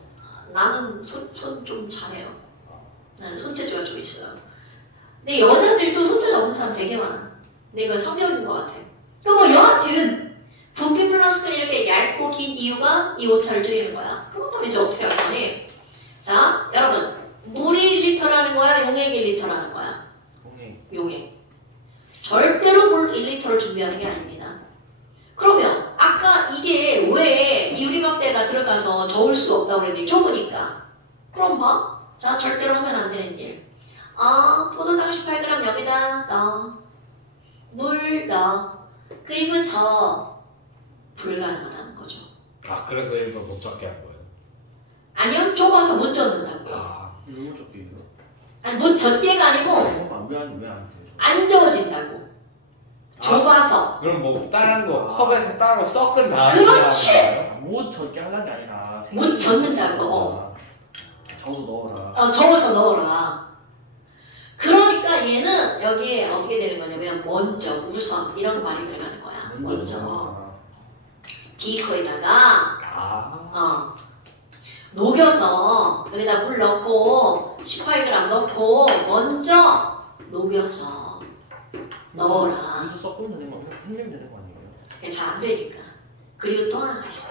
나는 손 좀 잘해요. 나는 손재주가 좀 있어요. 근데 여자들도 손재주 없는 사람 되게 많아. 근데 이건 성격인 것 같아. 그럼 여하튼 부피 플라스크는 이렇게 얇고 긴 이유가 이 오차를 줄이는 거야. 그렇다면 이제 어떻게 할 거니? 자, 여러분, 물이 1리터라는 거야? 용액이 1리터라는 거야? 용액. 절대로 물 1리터를 준비하는 게 아닙니다. 그러면 아까 이게 왜 유리막대가 들어가서 저을 수 없다고 그랬더니 좁으니까. 그럼 봐. 자, 절대로 하면 안 되는 일. 포도당 18g 여기다 넣어. 물 넣어. 그리고 저 불가능하다는 거죠. 그래서 일부러 못 적게 한 거예요? 아니요, 좁아서 못 젖는다고요. 왜 적게 이거? 아니, 못 젖게가 아니고 왜안 돼요? 안 저어진다고. 좁아서. 그럼 뭐 다른 거 컵에서 따로 섞은 다음에 그렇지! 못 적게 하는 게 아니라 못 젖는다고. 저서 넣어라. 저어서 넣어라. 그러니까 얘는 여기에 어떻게 되는 거냐면 먼저, 우선 이런 말이 들어가는 거야. 먼저 비커에다가 녹여서 여기다 물 넣고 18g 넣고 먼저 녹여서 넣어라. 여기서 섞으면 되는 거 흔들면 되는 거 아니에요? 그게 잘 안 되니까. 그리고 또 하나 있어.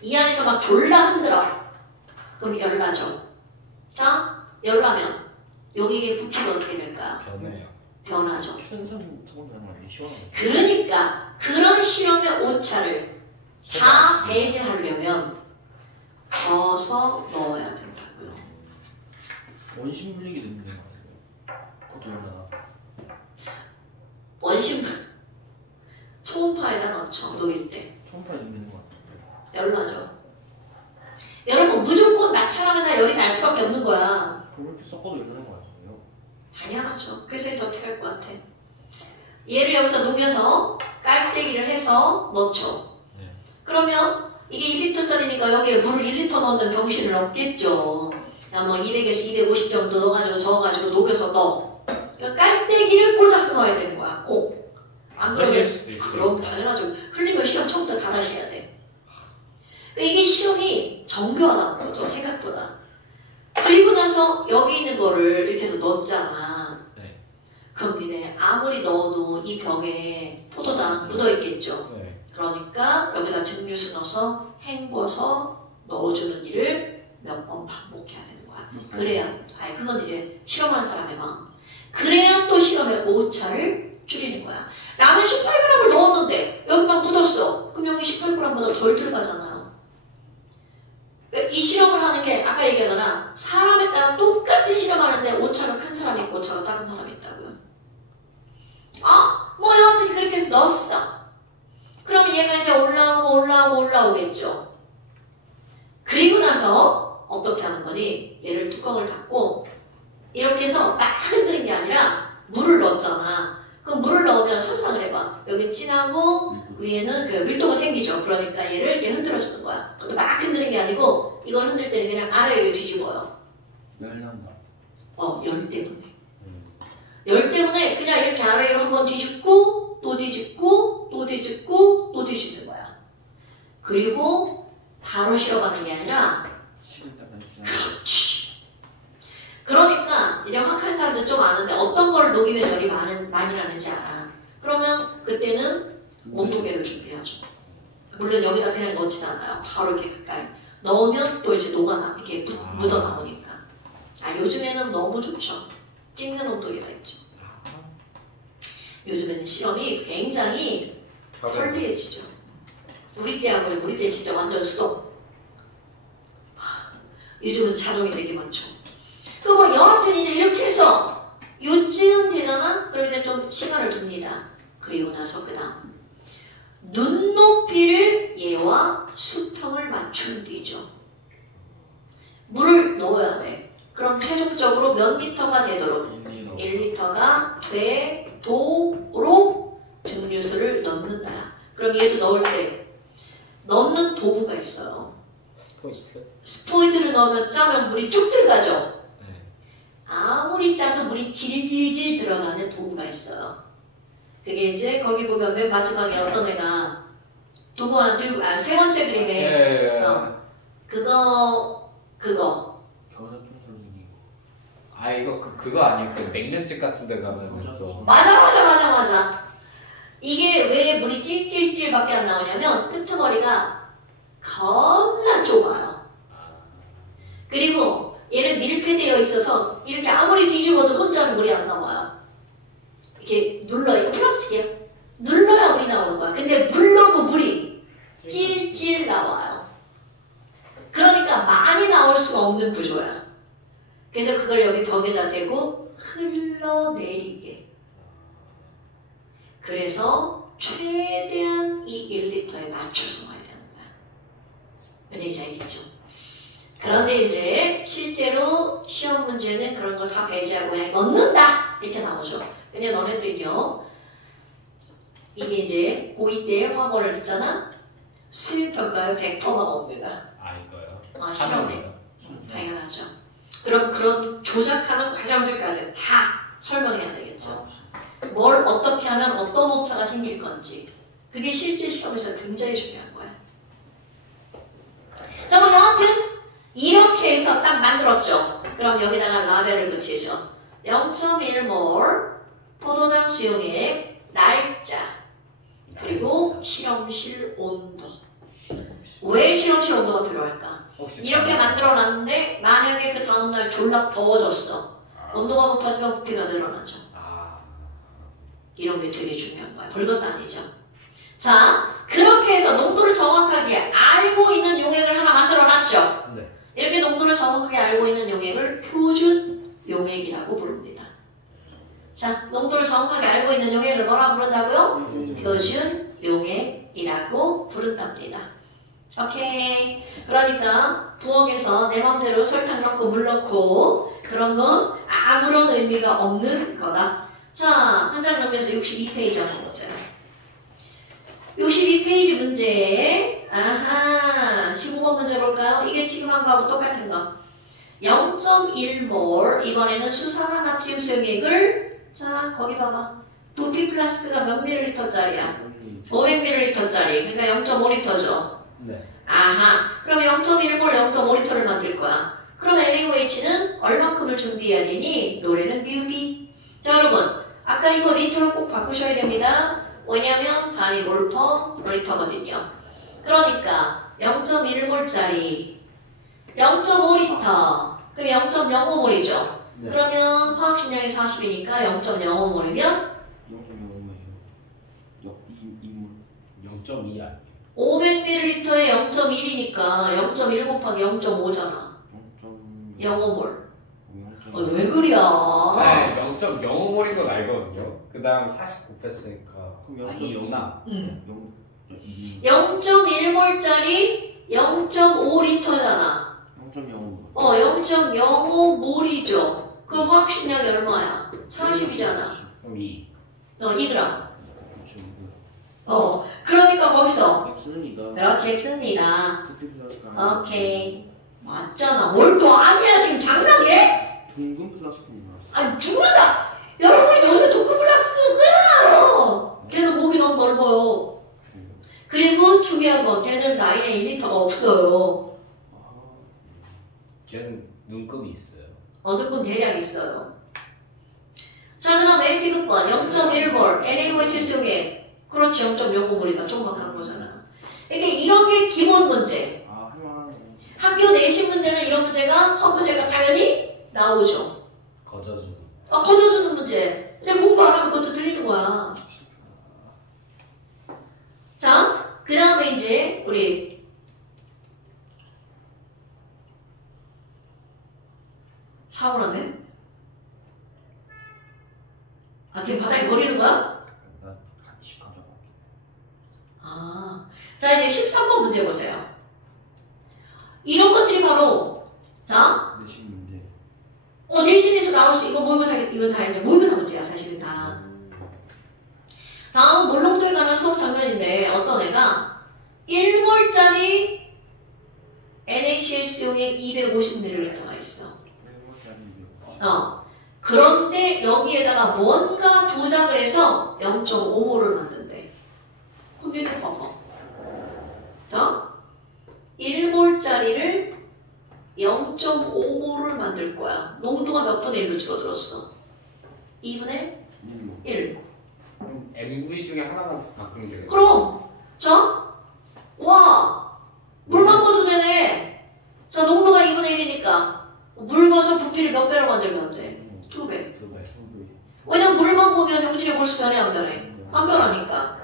이 안에서 막 졸라 흔들어. 그럼 열나죠. 자, 열나면 여기에 부피가 어떻게 될까요? 변해요. 변하죠. 순선 저건 되는 거 아니에요? 시원하게. 그러니까 그런 실험의 오차를 다 배제하려면 져서 넣어야 된다고요. 원심 분리기 되는 거 아니에요? 그것도 열나. 원심 초음파에다 넣죠. 녹일 때. 초음파에 되는 거 같아요. 열나죠. 여러분 무조건 낙차하면 다 열이 날 수밖에 없는 거야. 그럼 이렇게 섞어도 열나는 거 아니에요? 당연하죠. 그래서 이제 어떻게 할 것 같아? 얘를 여기서 녹여서 깔때기를 해서 넣죠. 네. 그러면 이게 1리터짜리니까 여기에 물을 1리터 넣는 병실은 없겠죠. 자, 뭐 200에서 250 정도 넣어가지고 저어가지고 녹여서 넣어. 그러니까 깔때기를 꽂아서 넣어야 되는 거야. 꼭. 안 그러면 흘릴 수도 있어요. 그럼 당연하죠. 흘리면 시험 처음부터 다 다시 해야 돼. 그러니까 이게 시험이 정교하다는 거죠. 생각보다. 그리고 나서 여기 있는 거를 이렇게 해서 넣었잖아. 네. 그럼 니네 아무리 넣어도 이 병에 포도당 묻어있겠죠. 네. 그러니까 여기다 증류수 넣어서 헹궈서 넣어주는 일을 몇 번 반복해야 되는 거야. 그래야, 아니 그건 이제 실험하는 사람의 마음. 그래야 또 실험의 오차를 줄이는 거야. 나는 18g을 넣었는데 여기 막 묻었어. 그럼 여기 18g보다 덜 들어가잖아요. 이 실험을 하는 게 아까 얘기하잖아. 사람에 따라 똑같은 실험하는데 오차가 큰 사람이 있고 오차가 작은 사람이 있다고요. 뭐 여하튼 그렇게 해서 넣었어. 그럼 얘가 이제 올라오겠죠. 그리고 나서 어떻게 하는 거니? 얘를 뚜껑을 닫고 이렇게 해서 막 흔드는 게 아니라 물을 넣었잖아. 그럼 물을 넣으면 상상을 해봐. 여기 진하고 위에는 그 밀도가 생기죠. 그러니까 얘를 이렇게 흔들어주는 거야. 그것도 막 흔드는 게 아니고 이걸 흔들 때는 그냥 아래에 뒤집어요. 열난다. 열 때문에. 열 때문에 그냥 이렇게 아래로 한번 뒤집고 또 뒤집고 또 뒤집고 또 뒤집는 거야. 그리고 바로 실어가는 게 아니라 그렇지. 그러니까 이제 확한 사람들 좀 아는데 어떤 걸 녹이면 열이 많이 나는지 알아. 그러면 그때는 온도계를 준비하죠. 물론 여기다 그냥 넣진 않아요. 바로 이렇게 가까이 넣으면 또 이제 이렇게 묻어 나오니까. 요즘에는 너무 좋죠. 찍는 온도계가 있죠. 요즘에는 실험이 굉장히 편리해지죠. 우리 때 진짜 완전 수동. 요즘은 자동이 되게 많죠. 뭐 여하튼 이제 이렇게 해서 요쯤 되잖아? 그럼 이제 좀 시간을 둡니다. 그리고 나서 그 다음 눈높이를 얘와 수평을 맞춘 뒤죠. 물을 넣어야 돼. 그럼 최종적으로 몇 리터가 되도록 1리터가 되도록 증류수를 넣는다. 그럼 얘도 넣을 때 넣는 도구가 있어요. 스포이드를 넣으면 짜면 물이 쭉 들어가죠. 아무리 짜도 물이 질질질 들어가는 도구가 있어요. 그게 이제 거기 보면 맨 마지막에 어떤 애가 도구 하나 들고 세 번째 그림에 그거 이거 그거 아니에요? 그 냉면집 같은 데 가면 맞아. 이게 왜 물이 찔찔찔밖에 안 나오냐면 끄트머리가 겁나 좁아요. 그리고 얘는 밀폐되어 있어서 이렇게 아무리 뒤집어도 혼자는 물이 안 나와요. 이렇게 눌러요. 플라스틱이야. 눌러야 물이 나오는 거야. 근데 눌러도 물이 찔찔 나와요. 그러니까 많이 나올 수가 없는 구조야. 그래서 그걸 여기 벽에다 대고 흘러내리게. 그래서 최대한 이 1리터에 맞춰서 넣어야 되는 거야. 뭔지 알겠죠? 그런데 이제 실제로 시험 문제는 그런 거 다 배제하고 그냥 넣는다! 이렇게 나오죠. 근데 너네들은요, 이게 이제 고2 때 화보를 듣잖아? 수입평가에 100%가 옵니다. 이거요? 실험에. 당연하죠. 그럼 그런 조작하는 과정들까지 다 설명해야 되겠죠. 뭘 어떻게 하면 어떤 오차가 생길 건지. 그게 실제 시험에서 굉장히 중요한 거야. 자, 그럼 여하튼 이렇게 해서 딱 만들었죠. 그럼 여기다가 라벨을 붙이죠. 0.1몰 포도당 수용액 날짜 그리고 실험실 온도. 왜 실험실 온도가 필요할까? 이렇게 만들어놨는데 만약에 그 다음날 졸라 더워졌어. 온도가 높아지면 부피가 늘어나죠. 이런 게 되게 중요한 거야. 별것도 아니죠. 자, 그렇게 해서 농도를 정확하게 알고 있는 용액을 하나 만들어놨죠. 네. 이렇게 농도를 정확하게 알고 있는 용액을 표준 용액이라고 부릅니다. 자, 농도를 정확하게 알고 있는 용액을 뭐라고 부른다고요? 표준 용액이라고 부른답니다. 오케이. 그러니까 부엌에서 내 맘대로 설탕 넣고 물 넣고 그런 건 아무런 의미가 없는 거다. 자, 한 장 넘겨서 62페이지 한번 보세요. 62페이지 문제. 아하. 15번 문제 볼까요? 이게 지금 한 거하고 똑같은 거. 0.1몰. 이번에는 수산화 나트륨 수용액을 자, 거기 봐봐. 부피 플라스크가 몇 밀리리터짜리야? 500ml짜리. 그러니까 0.5리터죠. 네. 아하. 그럼 0.1몰 0.5리터를 만들 거야. 그럼 NaOH는 얼만큼을 준비해야 되니? 노래는 뮤비. 자, 여러분. 아까 이거 리터로 꼭 바꾸셔야 됩니다. 왜냐면 단위 몰 퍼 리터거든요. 그러니까 0.1몰짜리 0.5리터. 그럼 0.05몰이죠. 네. 그러면 화학식량이 40이니까 0.05몰이면 0.2 아니에요? 500ml에 0.1이니까 0.1 곱하기 0.5잖아. 0.05몰. 왜 그려? 네, 0.05몰인 건 알거든요. 그 다음 40 곱했으니까. 그럼 아니구나. 0.1몰짜리 0.5리터잖아. 0.05. 0.05몰이죠. 그럼 화학식량이 얼마야? 40이잖아. 그럼 2. 2g. 그러니까 거기서. X는 2가. 그렇지, X입니다. 부피 플라스크가. 오케이. 맞잖아. 뭘 또 아니야, 지금 장난해? 둥근 플라스크인 거. 아니, 죽는다! 여러분, 요새 도크 플라스틱은 끊어요! 걔는 목이 너무 넓어요. 그리고 중요한 건 걔는 라인에 1리터가 없어요. 걔는 눈금이 있어요. 어느 건 대략 있어요. 자, 그 다음에 L피급권 0.1몰 NaOH 수용액. 그렇지, 0.05몰이다. 조금만 간 거잖아. 이렇게 이런 게 기본 문제. 할만하네. 학교 내신 문제는 이런 문제가 선문제가 당연히 나오죠. 거저주는. 거저주는 문제. 근데 공부 안 하면 그것도 들리는 거야. 자, 그 다음에 이제 우리 사고 났네? 걔 바닥에 버리는 거야? 나 같이 가져가. 자, 이제 13번 문제 보세요. 이런 것들이 바로 자, 내신 문제. 내신에서 나올 수 이거 모의고사 이건 다 이제 모의고사 문제야 사실은 다. 다음 몰롱도에 관한 수업 장면인데 어떤 애가 1몰짜리 NaCl 수용액 250ml가 있어. 그런데 여기에다가 뭔가 조작을 해서 0.5몰을 만든대. 컴퓨터 봐봐. 자, 1몰짜리를 0.5몰을 만들 거야. 농도가 몇 분의 1로 줄어들었어? 2분의 1. 그럼 MV 중에 하나만 바꾸면 되겠네. 그럼, 자, 와, 물만 부어도 되네. 자, 농도가 2분의 1이니까 물 부어서 부피를 몇 배로 만들면 돼? 2배. 왜냐면 물만 부으면 용질의 몰수 변해 안 변해? 안 변하니까.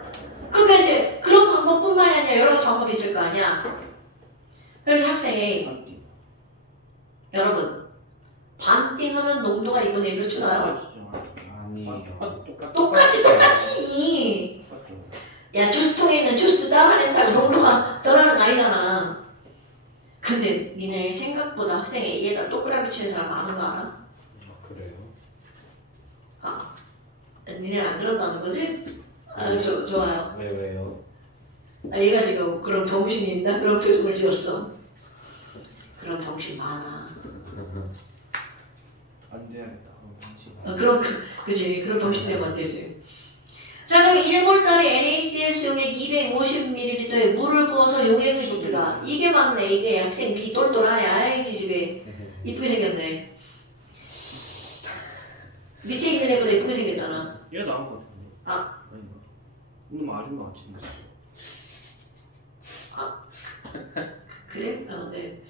그러니까 이제 그런 방법뿐만이 아니라 여러 가지 방법이 있을 거 아니야. 그래서 학생이 여러분 반띵하면 농도가 2분의 1로 줄어요. 아니에요. 똑같이. 야, 주스통에 있는 주스 따라낸다고 농도가 변하는 거 아니잖아. 근데 니네 생각보다 학생에 이해가 똑그라 미치는 사람 많은 거 알아? 그래요? 니네 안 그런다는 거지? 좋아요. 왜요? 얘가 지금 그런 병신이 있나? 그런 표정을 지었어. 그런 병신 많아. 안 돼야겠다. 그치. 그런 병신 되면 안 되지. 자, 그럼 1몰짜리 NaCl 수용액 250ml에 물을 부어서 용액의 부피가 이게 맞네. 이게 학생 비 똘똘하네. 아이, 지집애. 이쁘게 생겼네. 밑에 있는 애보다 이쁘게 생겼잖아. 얘가 나은 것 같은데. 아닌가? 너무 아줌마 같이 생겼어. 그래? 네.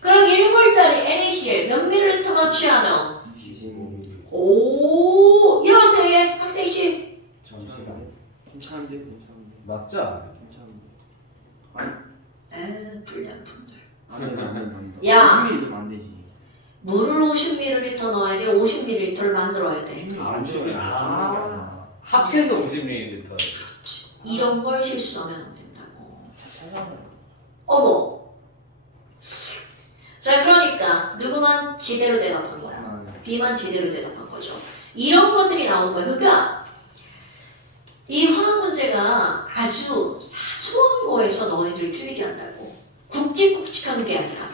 그럼 1몰짜리 NaCl 몇 밀리리터만 취하노? 25ml. 오, 이럴 때 학생씨 잠시만. 괜찮은데. 맞지 않아요? 불량품들. 아니. 야. 50ml면 안 되지. 물을 50ml 넣어야 돼. 50ml를 만들어야 돼. 합해서 50ml. 이런 걸 실수하면 안 된다고. 어머. 자, 그러니까 누구만 제대로 대답한 거야. B만 제대로 대답한 거죠. 이런 것들이 나오는 거야. 그러니까 이 화학 문제 문제가 아주 사소한 거에서 너희들이 틀리게 한다고. 굵직굵직한 게 아니라.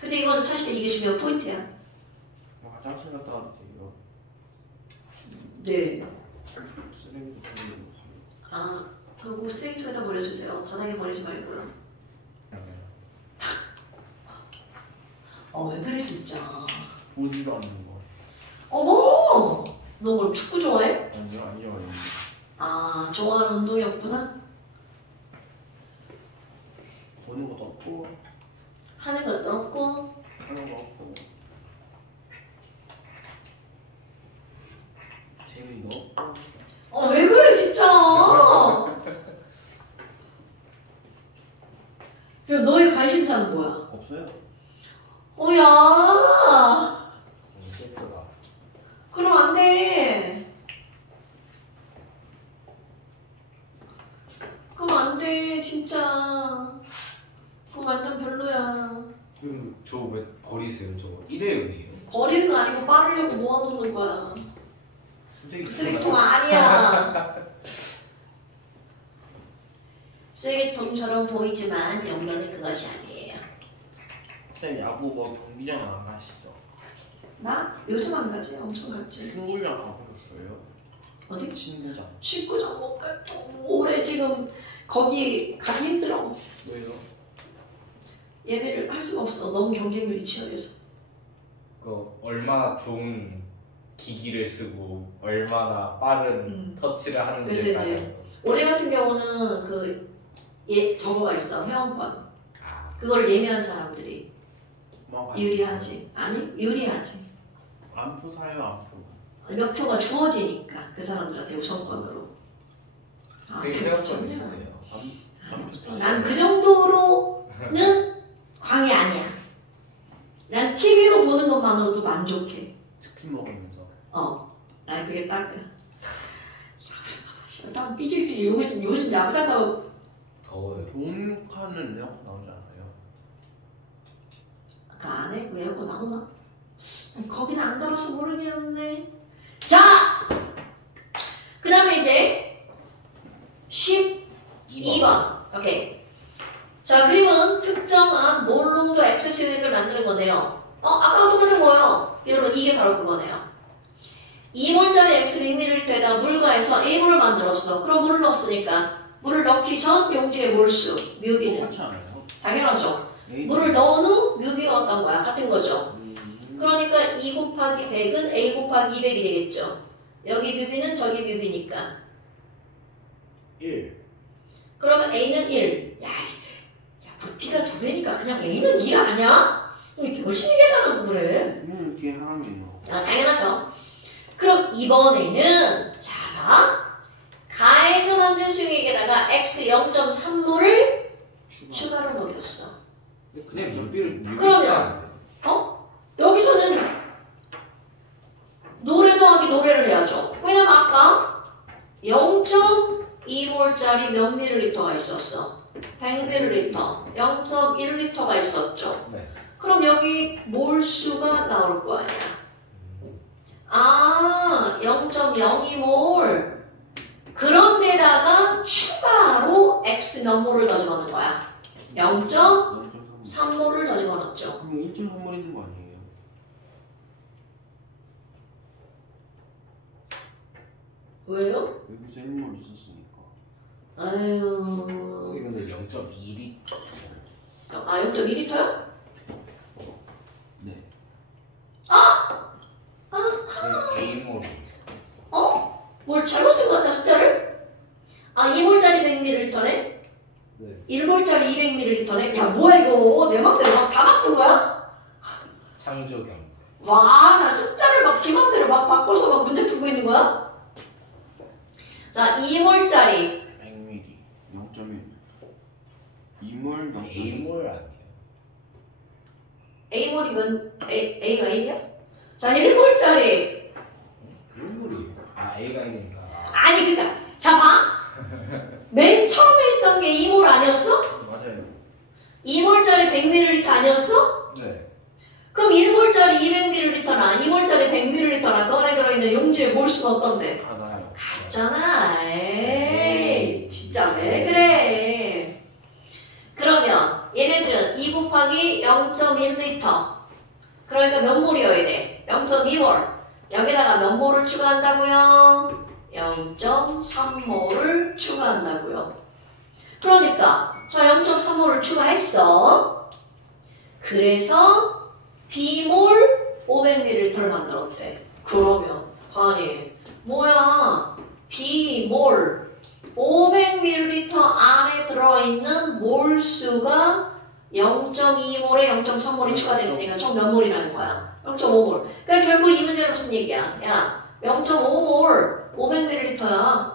근데 이건 사실 이게 중요한 포인트야. 화장실 갔다 와도 돼요. 네. 쓰레기도 버리고 아, 그거 쓰레기통에다 버려주세요. 바닥에 버리지 말고요. 왜 그래 진짜. 보지도 않는 거. 어머! 너 그럼 축구 좋아해? 아니요. 아, 좋아하는 운동이 없구나? 보는 것도 없고 하는 것도 없고. 하는 거 없고 재미도 없고. 왜 그래 진짜. 야, 너의 관심사는 뭐야? 없어요? 야, 슬프다. 그럼 안 돼. 그럼 안 돼, 진짜. 그거 완전 별로야. 그럼 저거 왜 버리세요? 저거 일회용이에요. 버리는 거 아니고 빠르려고 모아놓는 거야. 쓰레기통 쓰레기통 아니야. 쓰레기통처럼 보이지만 영면은 그것이 아니에요. 쌤 야구 뭐 경기장 안 가시죠? 나 요즘 안 가지. 엄청 갔지. 친구랑 가보셨어요? 어디? 친구장. 축구장 못 가. 올해 지금 거기 가기 힘들어. 왜요? 얘네를 할 수가 없어. 너무 경쟁률이 치열해서. 그 얼마나 좋은 기기를 쓰고 얼마나 빠른 터치를 하는지를 그치. 가져서. 올해 같은 경우는 저거가 있어. 회원권. 아, 그걸 예매한 사람들이 뭐 유리하지. 아니? 유리하지. 안표 사요 안표. 몇 표가 주어지니까 그 사람들한테 우선권으로. 선생님 회원권 있으세요? 안표 난 그 정도로는 광이 아니야. 난 TV로 보는 것만으로도 만족해. 치킨 먹으면서. 난 그게 딱이야. 난 삐질삐질. 요즘 야구장가 더워요. 좋은 칸은 에어컨 나오지 않아요? 그 안에 그 에어컨 나오나? 거기는 안 가봐서 모르겠네. 자! 그 다음에 이제 12번. 오케이. 자, 그림은 특정한 몰롱도 액세스릭을 만드는 건데요. 아까 보는 뭐예요? 여러분, 이게 바로 그거네요. 2몰짜리 X 100ml에다가 물과 해서 A몰을 만들었어. 그럼 물을 넣었으니까 물을 넣기 전 용질의 몰수, 뮤비는 똑같지 않아요? 당연하죠. 에이. 물을 넣은 후 뮤비가 어떤 거야? 같은 거죠. 음. 그러니까 2 곱하기 100은 A 곱하기 200이 되겠죠. 여기 뮤비는 저기 뮤비니까. 1. 그러면 A는 1. 야, 부피가 2배니까 그냥 A는 1 아니야? 이렇게 열심히 계산하고 그래. 이게 하람이에요. 당연하죠. 그럼 이번에는 자 봐. 가에서 만든 수익에다가 x 0.3모를 추가로 먹였어. 그냥 물비를 그러면 여기서는 노래 더하기 노래를 해야죠. 왜냐면 아까 0.2몰짜리 몇 밀리리터가 있었어? 100ml, 0.1리터가 있었죠. 네. 그럼 여기 몰수가 나올 거 아니야. 0.02몰. 그런데다가 추가로 x 몇 몰을 더 집어넣은 거야. 0.3몰을 더 집어넣었죠. 그럼 1.3몰 있는 거 아니에요? 왜요? 여기서 1몰 있었으니까. 아유. 근데 0.2리 0.2리터요? 네. A몰이 뭘 잘못 쓴 것 같다, 숫자를? 2몰짜리 100ml네? 네. 1몰짜리 200ml네? 야, 뭐야, 이거. 내 맘대로 막 다 바꾼 거야? 창조 경제. 와, 나 숫자를 막 지 맘대로 막 바꿔서 막 문제 풀고 있는 거야? 자, 2몰짜리. 100ml 0.1. 2몰 0.1. A몰 아니에요? A몰이면 A가 A야? 자, 1몰짜리. A몰이 A가 있으니까. 아니, 그니까. 자, 봐. 맨 처음에 있던 게 2몰 아니었어? 맞아요. 2몰짜리 100ml 아니었어? 네. 그럼 1몰짜리 200ml나 2몰짜리 100ml나 그 안에 들어있는 용지의 몰수는 어떤데? 가나요? 같잖아. 에이. 그러니까 몇 몰이어야 돼? 0.2몰. 여기다가 몇 몰을 추가한다고요? 0.3몰을 추가한다고요. 그러니까 저 0.3몰을 추가했어. 그래서 B몰 500ml를 만들었대. 그러면 아니 뭐야 B몰 500ml 안에 들어있는 몰수가 0.2몰에 0.3몰이 추가됐으니까 총 몇 몰이라는 거야? 0.5몰. 그러니까 결국 이 문제는 무슨 얘기야? 야 0.5몰 500ml야.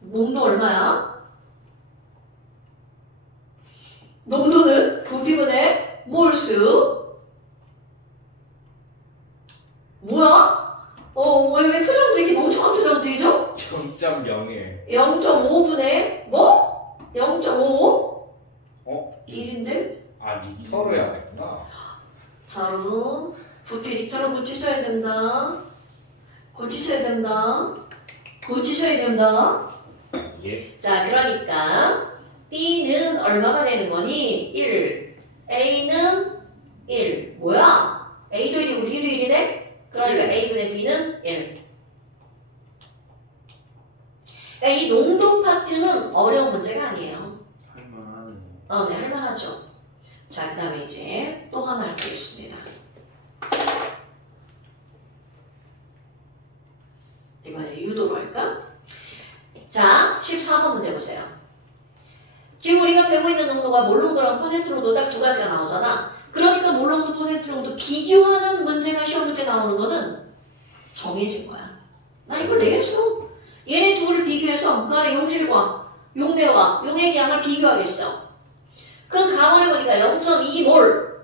농도 얼마야? 농도는 부피분의 몰수. 뭐야? 왜 표정도 이렇게 멍청한 표정 되죠? 0.01. 0.5분의 뭐? 0.5? 어? 1인데? 아 리터로 해야 되구나. 바로 부피 리터로 고치셔야 된다. 고치셔야 된다. 고치셔야 된다. 예. 자, 그러니까 B는 얼마가 되는 거니? 1. A는 1. 뭐야? A도 1이고 B도 1이네? 그러니까 A분의 B는 1. 그러니까 이 농도 파트는 어려운 문제가 아니에요. 할만하네. 네, 할만하죠. 자, 그 다음에 이제 또 하나 알겠습니다. 이번에 유도로 할까? 자, 14번 문제 보세요. 지금 우리가 배우고 있는 농도가 몰농도랑 퍼센트 농도 딱 두 가지가 나오잖아. 그러니까 몰농도, 퍼센트 농도 비교하는 문제가 시험 문제 나오는 거는 정해진 거야. 나 이걸 내겠어. 얘네 둘을 비교해서 그간의 용질과 용매와 용액 양을 비교하겠어. 그럼 감안해보니까 0.2몰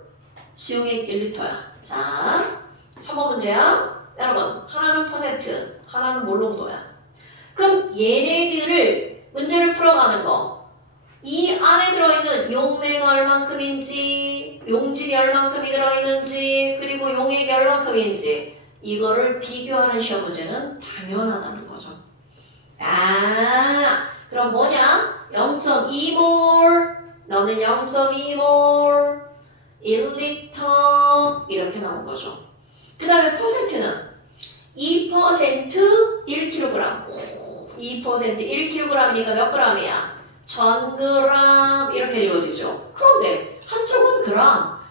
수용액 1리터야. 자, 3번 문제야. 여러분, 하나는 퍼센트, 하나는 몰농도야. 그럼 얘네들을 문제를 풀어가는 거. 이 안에 들어있는 용매가 얼만큼인지, 용질이 얼만큼이 들어있는지, 그리고 용액이 얼만큼인지 이거를 비교하는 시험 문제는 당연하다는 거죠. 아, 그럼 뭐냐? 0.2몰, 너는 0.2몰, 1리터 이렇게 나온 거죠. 그 다음에 퍼센트는 2% 1kg. 2% 1kg이니까 몇 g이야? 1000g 이렇게 이루어지죠. 그런데 한쪽은 그램,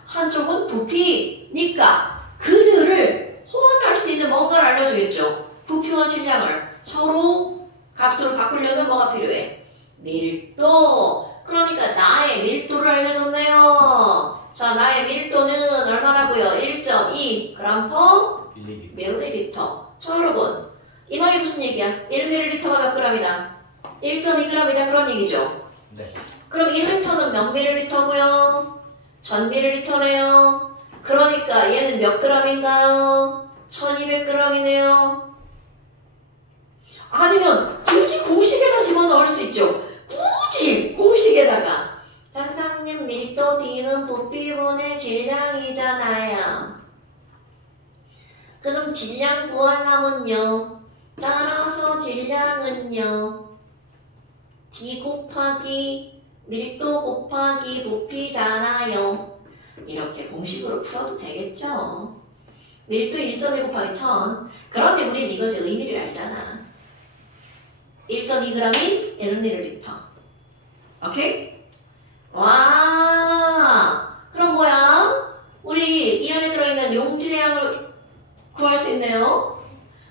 한쪽은 부피니까 그들을 호환할 수 있는 뭔가를 알려주겠죠. 부피와 질량을 서로 값으로 바꾸려면 뭐가 필요해? 밀도. 그러니까 나의 밀도를 알려줬네요. 자, 나의 밀도는 얼마라고요? 1.2 g/ml. 자, 여러분, 이 말이 무슨 얘기야? 1ml가 몇 g이다? 1.2g이다 그런 얘기죠. 네. 그럼 1리터는 몇 ml고요? 1000ml래요. 그러니까 얘는 몇 g인가요? 1200g이네요. 아니면 굳이 공식에다 집어넣을 수 있죠. 굳이 공식에다가 장상님 밀도 D는 부피분의 질량이잖아요. 그럼 질량 구하려면요. 따라서 질량은요. D 곱하기 밀도 곱하기 부피잖아요. 이렇게 공식으로 풀어도 되겠죠. 밀도 1.2 곱하기 1000. 그런데 우린 이것의 의미를 알잖아. 1.2g인 1ml. 오케이? 와, 그럼 뭐야? 우리 이 안에 들어있는 용질의 양을 구할 수 있네요.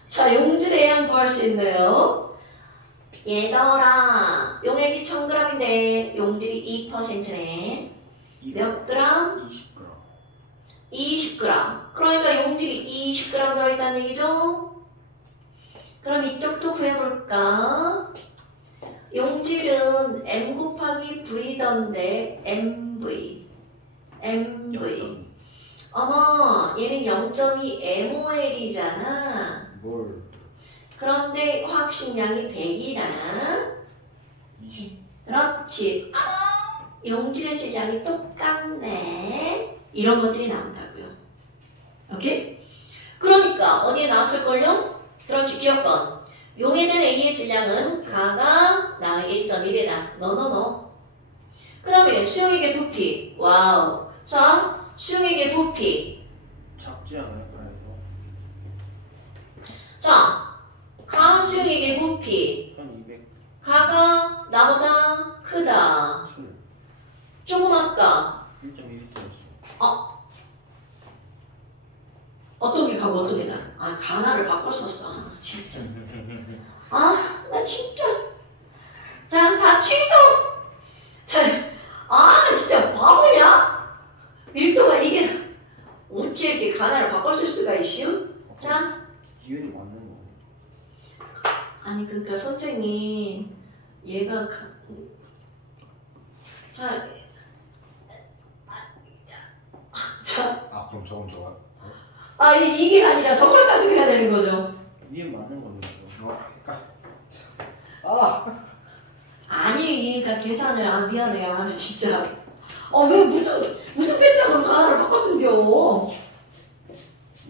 자, 용질의 양 구할 수 있네요. 얘들아, 용액이 1000g인데 용질이 2%네. 몇 그램? 20g. 20g. 그러니까 용질이 20g 들어있다는 얘기죠? 그럼 이쪽도 구해볼까? 용질은 M 곱하기 V던데 MV. 어머, 얘는 0.2 MOL이잖아. 뭘? 그런데 화학식량이 100이라. 20. 그렇지. 용질의 질량이 똑같네. 이런 것들이 나온다고요. 오케이? 그러니까 어디에 나왔을걸요? 그렇지, 기억번. 용에 대한 A의 질량은 가가 나의 1.1이다. 노노노. 그 다음에 수용액의 부피. 와우. 자, 수용액의 부피. 작지 않을까 해서 자, 가수에게 부피. 1200 가가 나보다 크다. 술 조그맣까. 1.2리터였어. 어떤 게 가고 어떤 게 나? 아, 가나를 바꿨었어. 아, 진짜. 아, 나 진짜. 자, 다 취소! 자, 아, 나 진짜 바보냐? 밀도가 이게 어찌 이렇게 가나를 바꿨을 수가 있슈? 자, 기운이 맞는 거. 아니, 그러니까 선생님, 얘가 자, 자, 아 그럼 저건 좋아. 아, 이게 아니라 저걸 가지고 해야 되는 거죠. 기운 맞는 거죠. 그러니까 아 아니, 그러니까 계산을 안 미안해. 아, 진짜. 왜 무슨 배짱으로 가나를 바꿔 쓴겨?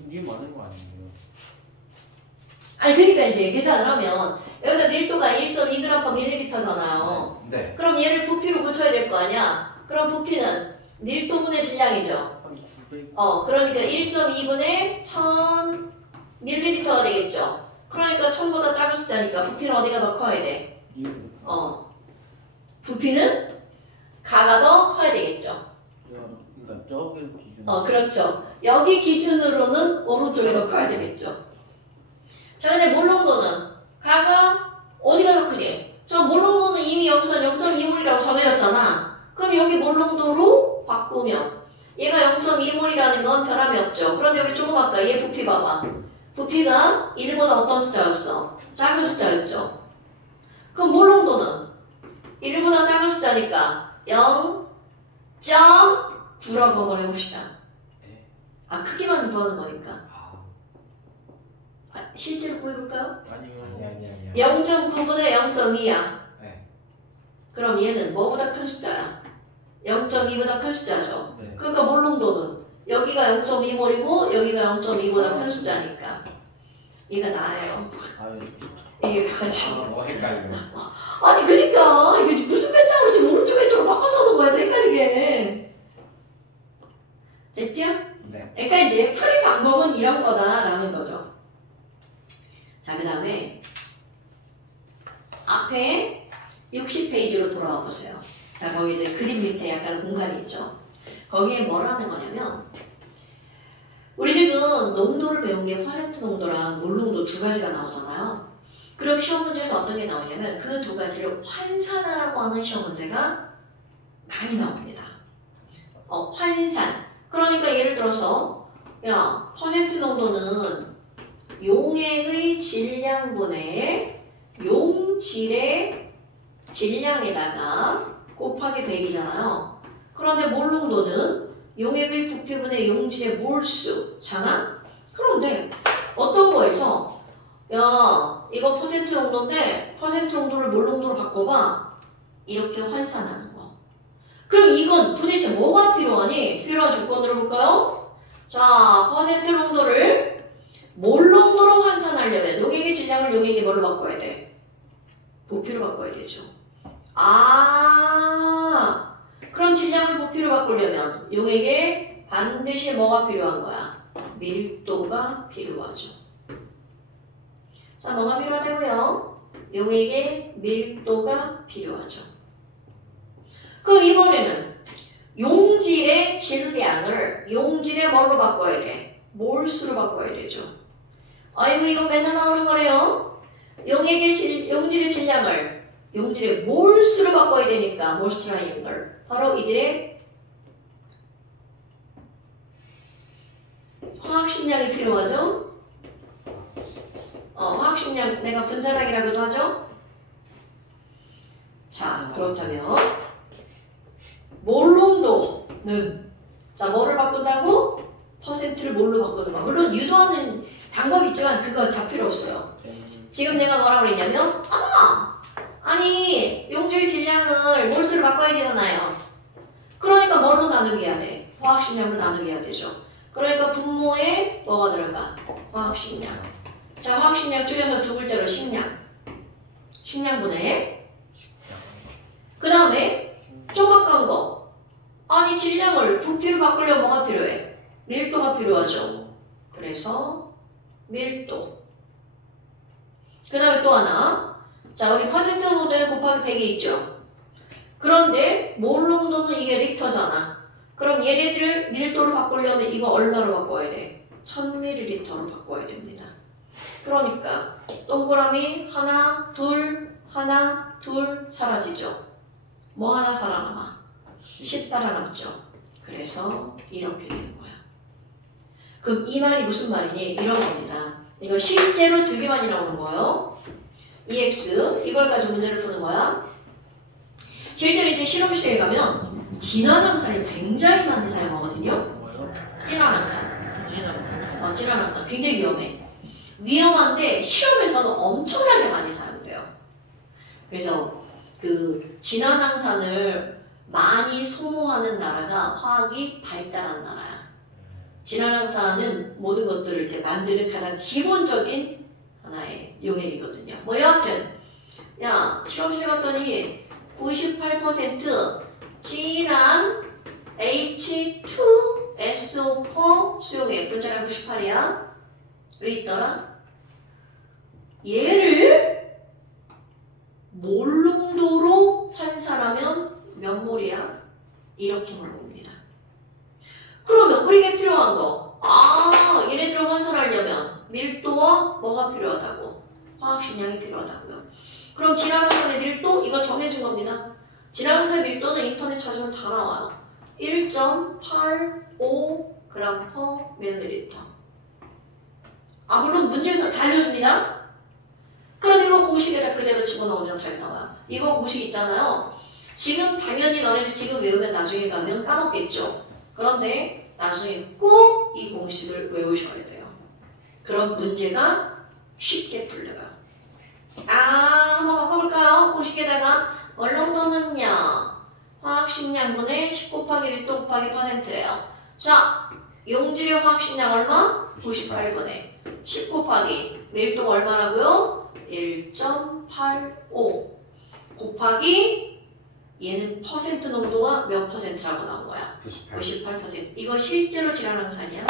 기운 맞는 거 아니에요? 아니, 그러니까 이제 계산을 하면 여기다 밀도가 1.2g/ml잖아요. 네. 그럼 얘를 부피로 고쳐야 될 거 아니야? 그럼 부피는 밀도분의 질량이죠. 한 900. 그러니까 1.2분의 1000ml가 되겠죠. 그러니까 1000보다 작은 숫자니까 부피는 어디가 더 커야 돼? 기운. 부피는 가가 더 커야 되겠죠. 그러니까 저기 기준. 그렇죠. 여기 기준으로는 오른쪽이 더 커야 되겠죠. 자, 근데 몰롱도는 가가 어디가 더 크니? 저 몰롱도는 이미 여기서 0.2몰이라고 정해졌잖아. 그럼 여기 몰롱도로 바꾸면 얘가 0.2몰이라는 건 변함이 없죠. 그런데 우리 조금 아까 얘 부피 봐봐. 부피가 1보다 어떤 숫자였어? 작은 숫자였죠. 그럼 몰롱도는 1보다 작은 숫자니까 0.9라고 한번 해봅시다. 네. 크기만 구하는 거니까. 아 실제로 구해볼까요? 아니요. 아니야. 0.9분의 0.2야. 네. 그럼 얘는 뭐보다 큰 숫자야? 0.2보다 큰 숫자죠. 네. 그러니까 몰롱도는 여기가 0.2몰이고 여기가 0.2보다 큰 숫자니까 얘가 나아요. 이게 가지고. 뭐 헷갈려. 아니 그러니까 이게 무슨 배짱으로 지금 오른쪽 왼쪽으로 바꿔서 하는 거야 헷갈리게. 됐죠? 네. 그러니까 이제 풀이 방법은 이런 거다라는 거죠. 자, 그 다음에 앞에 60페이지로 돌아와 보세요. 자, 거기 이제 그림 밑에 약간 공간이 있죠. 거기에 뭘 하는 거냐면 우리 지금 농도를 배운 게 퍼센트 농도랑 몰농도 두 가지가 나오잖아요. 그럼 시험 문제에서 어떤 게 나오냐면 그 두 가지를 환산하라고 하는 시험 문제가 많이 나옵니다. 환산. 그러니까 예를 들어서 야, 퍼센트 농도는 용액의 질량분의 용질의 질량에다가 곱하기 100이잖아요. 그런데 몰농도는 용액의 부피분의 용질의 몰수잖아? 그런데 어떤 거에서 야, 이거 퍼센트 농도인데 퍼센트 농도를 몰농도로 바꿔봐. 이렇게 환산하는 거. 그럼 이건 도대체 뭐가 필요하니? 필요한 조건들을 볼까요? 자, 퍼센트 농도를 몰농도로 환산하려면 용액의 질량을 용액의 뭘로 바꿔야 돼? 부피로 바꿔야 되죠. 그럼 질량을 부피로 바꾸려면 용액에 반드시 뭐가 필요한 거야? 밀도가 필요하죠. 자, 뭐가 필요하다고요? 용액에 밀도가 필요하죠. 그럼 이번에는 용질의 질량을 용질의 뭘로 바꿔야 돼? 몰수로 바꿔야 되죠. 아이고 이거 맨날 나오는 거래요. 용질의 질량을 용질의 몰수로 바꿔야 되니까 몰수 트라이앵글 바로 이들의 화학식량이 필요하죠. 화학식량 내가 분자량이라고도 하죠. 자, 그렇다면 몰농도는 자 뭐를 바꾼다고? 퍼센트를 뭘로 바꾸는 거. 물론 유도하는 방법이 있지만 그거 다 필요 없어요. 지금 내가 뭐라고 그랬냐면 아니 용질 질량을 몰수로 바꿔야 되잖아요. 그러니까 뭘로 나누게 해야 돼? 화학식량으로 나누게 해야 되죠. 그러니까 분모에 뭐가 들어가? 화학식량. 자, 화학식량 줄여서 두 글자로 식량. 식량분해. 그 다음에 좀 아까운 거. 아니 질량을 부피로 바꾸려면 뭐가 필요해? 밀도가 필요하죠. 그래서 밀도. 그 다음에 또 하나. 자, 우리 퍼센트 농도에 곱하기 100이 있죠. 그런데 몰 농도는 이게 리터잖아. 그럼 얘네들 밀도를 바꾸려면 이거 얼마로 바꿔야 돼? 1000ml로 바꿔야 됩니다. 그러니까 동그라미 하나, 둘, 하나, 둘 사라지죠. 뭐 하나 살아남아? 10 살아남죠. 그래서 이렇게 되는 거야. 그럼 이 말이 무슨 말이니? 이런 겁니다. 이거 실제로 되게 많이 나오는 거예요. EX 이걸 가지고 문제를 푸는 거야. 실제로 이제 실험실에 가면 진화항산을 굉장히 많이 사용하거든요. 뭐요? 진화항산. 진화. 진화항산 굉장히 위험해. 위험한데 실험에서는 엄청나게 많이 사용돼요. 그래서 그 진화항산을 많이 소모하는 나라가 화학이 발달한 나라야. 진화항산은 모든 것들을 이렇게 만드는 가장 기본적인 하나의 용액이거든요. 뭐 여하튼 야 실험실에 갔더니 98% 진한 H2SO4 수용액 분자량 98이야. 왜 있더라? 얘를 몰 농도로 환산하면 몇 몰이야? 이렇게 물어봅니다. 그러면 우리에게 필요한 거, 얘네들을 환산하려면 밀도와 뭐가 필요하다고? 화학식량이 필요하다고요. 그럼 진화항산의 밀도, 이거 정해진 겁니다. 진화항산의 밀도는 인터넷 찾으면 다 나와요. 1.85g/ml. 물론 문제에서 다 알려줍니다. 그럼 이거 공식에다 그대로 집어넣으면 잘 나와요. 이거 공식 있잖아요. 지금 당연히 너네들 지금 외우면 나중에 가면 까먹겠죠. 그런데 나중에 꼭 이 공식을 외우셔야 돼요. 그럼 문제가 쉽게 풀려요. 한번 바꿔볼까요? 공식에다가 원농도는요. 화학식량분의 10 곱하기 1도 곱하기 %래요. 자, 용질의 화학식량 얼마? 98분의 10 곱하기 밀도가 얼마라고요? 1.85 곱하기 얘는 퍼센트 농도가 몇 퍼센트라고 나온 거야? 98%. 이거 실제로 진화항산이야.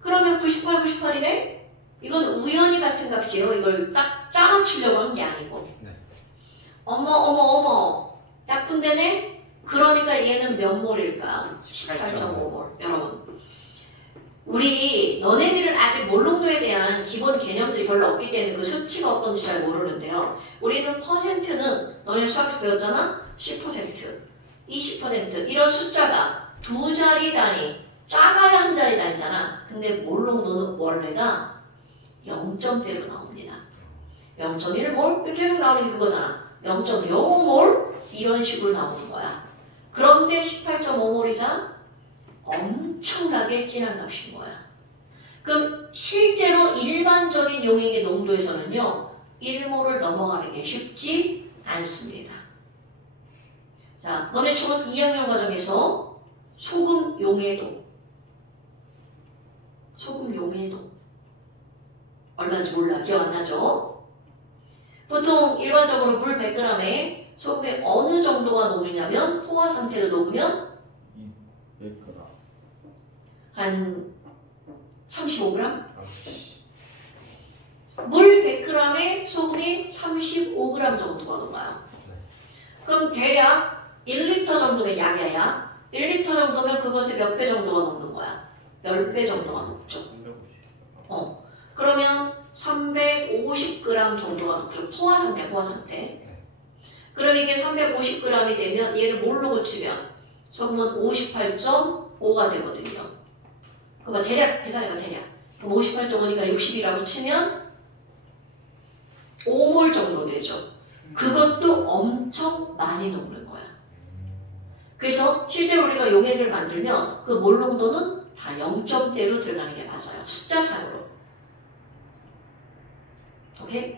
그러면 98, 98이네? 이건 우연히 같은 값이에요. 이걸 딱 짜맞추려고 한 게 아니고. 네. 어머. 약분되네? 그러니까 얘는 몇 몰일까? 18.5몰. 여러분. 우리 너네들은 아직 몰농도에 대한 기본 개념들이 별로 없기 때문에 그 수치가 어떤지 잘 모르는데요. 우리는 퍼센트는 너네 수학에서 배웠잖아? 10%, 20% 이런 숫자가 두 자리 단위, 작아야 한 자리 단위잖아. 근데 몰농도는 원래가 0점대로 나옵니다. 0.1몰? 계속 나오는 게 그거잖아. 0.05몰? 이런 식으로 나오는 거야. 그런데 18.5몰이자 엄청나게 진한 값인 거야. 그럼 실제로 일반적인 용액의 농도에서는요. 1몰을 넘어가는 게 쉽지 않습니다. 자, 너네 중학교 2학년 과정에서 소금 용해도 얼마인지 몰라. 기억 안 나죠? 보통 일반적으로 물 100g에 소금이 어느 정도가 녹으냐면 포화 상태로 녹으면 한 35g? 물 100g에 소금이 35g 정도가 녹아요. 그럼 대략 1리터 정도면 약이야. 1리터 정도면 그것의 몇 배 정도가 녹는 거야? 10배 정도가 녹죠. 그러면 350g 정도가 녹죠. 포화 상태. 그럼 이게 350g이 되면 얘를 뭘로 고치면 소금은 58.5가 되거든요. 그럼 대략 계산해봐. 그럼 58.5니까 60이라고 치면 5몰 정도 되죠. 그것도 엄청 많이 녹는 거야. 그래서 실제 우리가 용액을 만들면 그 몰 농도는 다 0점대로 들어가는 게 맞아요. 숫자상으로. 오케이?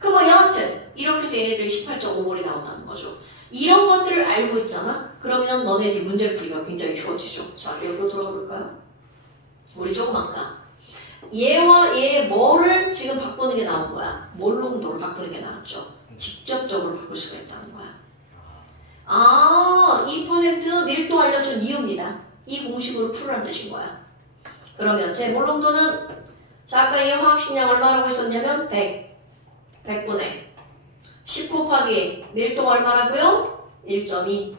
그럼 뭐 여하튼 이렇게 해서 얘네들이 18.5몰이 나온다는 거죠. 이런 것들을 알고 있잖아? 그러면 너네들이 문제를 풀기가 굉장히 쉬워지죠. 자, 여기로 돌아가 볼까요? 우리 조금만 가. 얘와 얘의 뭐를 지금 바꾸는 게 나온 거야. 몰 농도를 바꾸는 게 나왔죠. 직접적으로 바꿀 수가 있다는 거야. 2% 밀도 알려준 이유입니다. 이 공식으로 풀으라는 뜻인 거야. 그러면 제 몰롱도는 자 아까 이 화학식량 얼마라고 했었냐면 100분의 10 곱하기 밀도가 얼마라고요? 1.2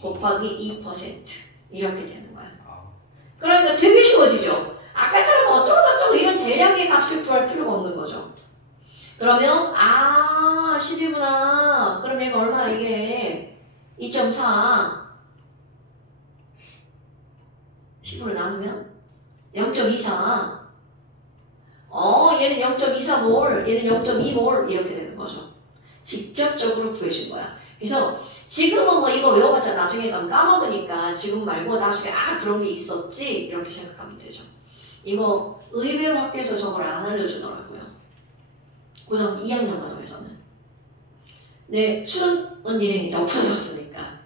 곱하기 2% 이렇게 되는 거야. 그러니까 되게 쉬워지죠. 아까처럼 어쩌고저쩌고 이런 대량의 값을 구할 필요가 없는 거죠. 그러면 10이구나. 그럼 얘가 얼마야 이게? 2.4 10으로 나누면 0.24 얘는 0.24몰 얘는 0.2몰 이렇게 되는 거죠. 직접적으로 구해준 거야. 그래서 지금은 뭐 이거 외워봤자 나중에 가면 까먹으니까 지금 말고 나중에 그런 게 있었지 이렇게 생각하면 되죠. 이거 의외로 학교에서 저걸 안 알려주더라고요. 고등학교 2학년 과정에서는. 네, 수능은 일행이 이제 없어졌으니까.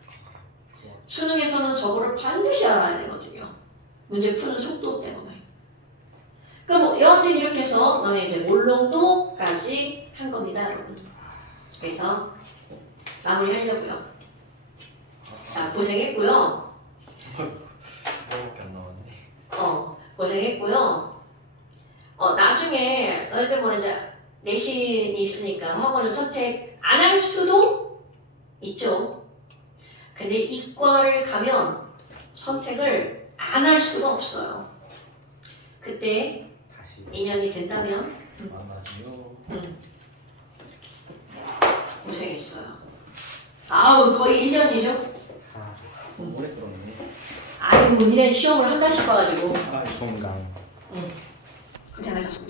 수능에서는 저거를 반드시 알아야 되거든요. 문제 푸는 속도 때문에. 그러니까 뭐 여하튼 이렇게 해서 너네 이제 몰롱도까지 한 겁니다, 여러분. 그래서 마무리 하려고요. 자, 고생했고요. 그거밖에 안 나왔네. 고생했고요. 나중에 너희들 뭐 이제 내신이 있으니까 학원을 선택 안 할 수도 있죠. 근데 이과를 가면 선택을 안 할 수가 없어요. 그때 다시 인연이 된다면 만나요. 고생했어요. 거의 1년이죠? 오래 들었네. 뭐 1년 시험을 한 달씩 봐가지고 정강. 고생하셨습니다.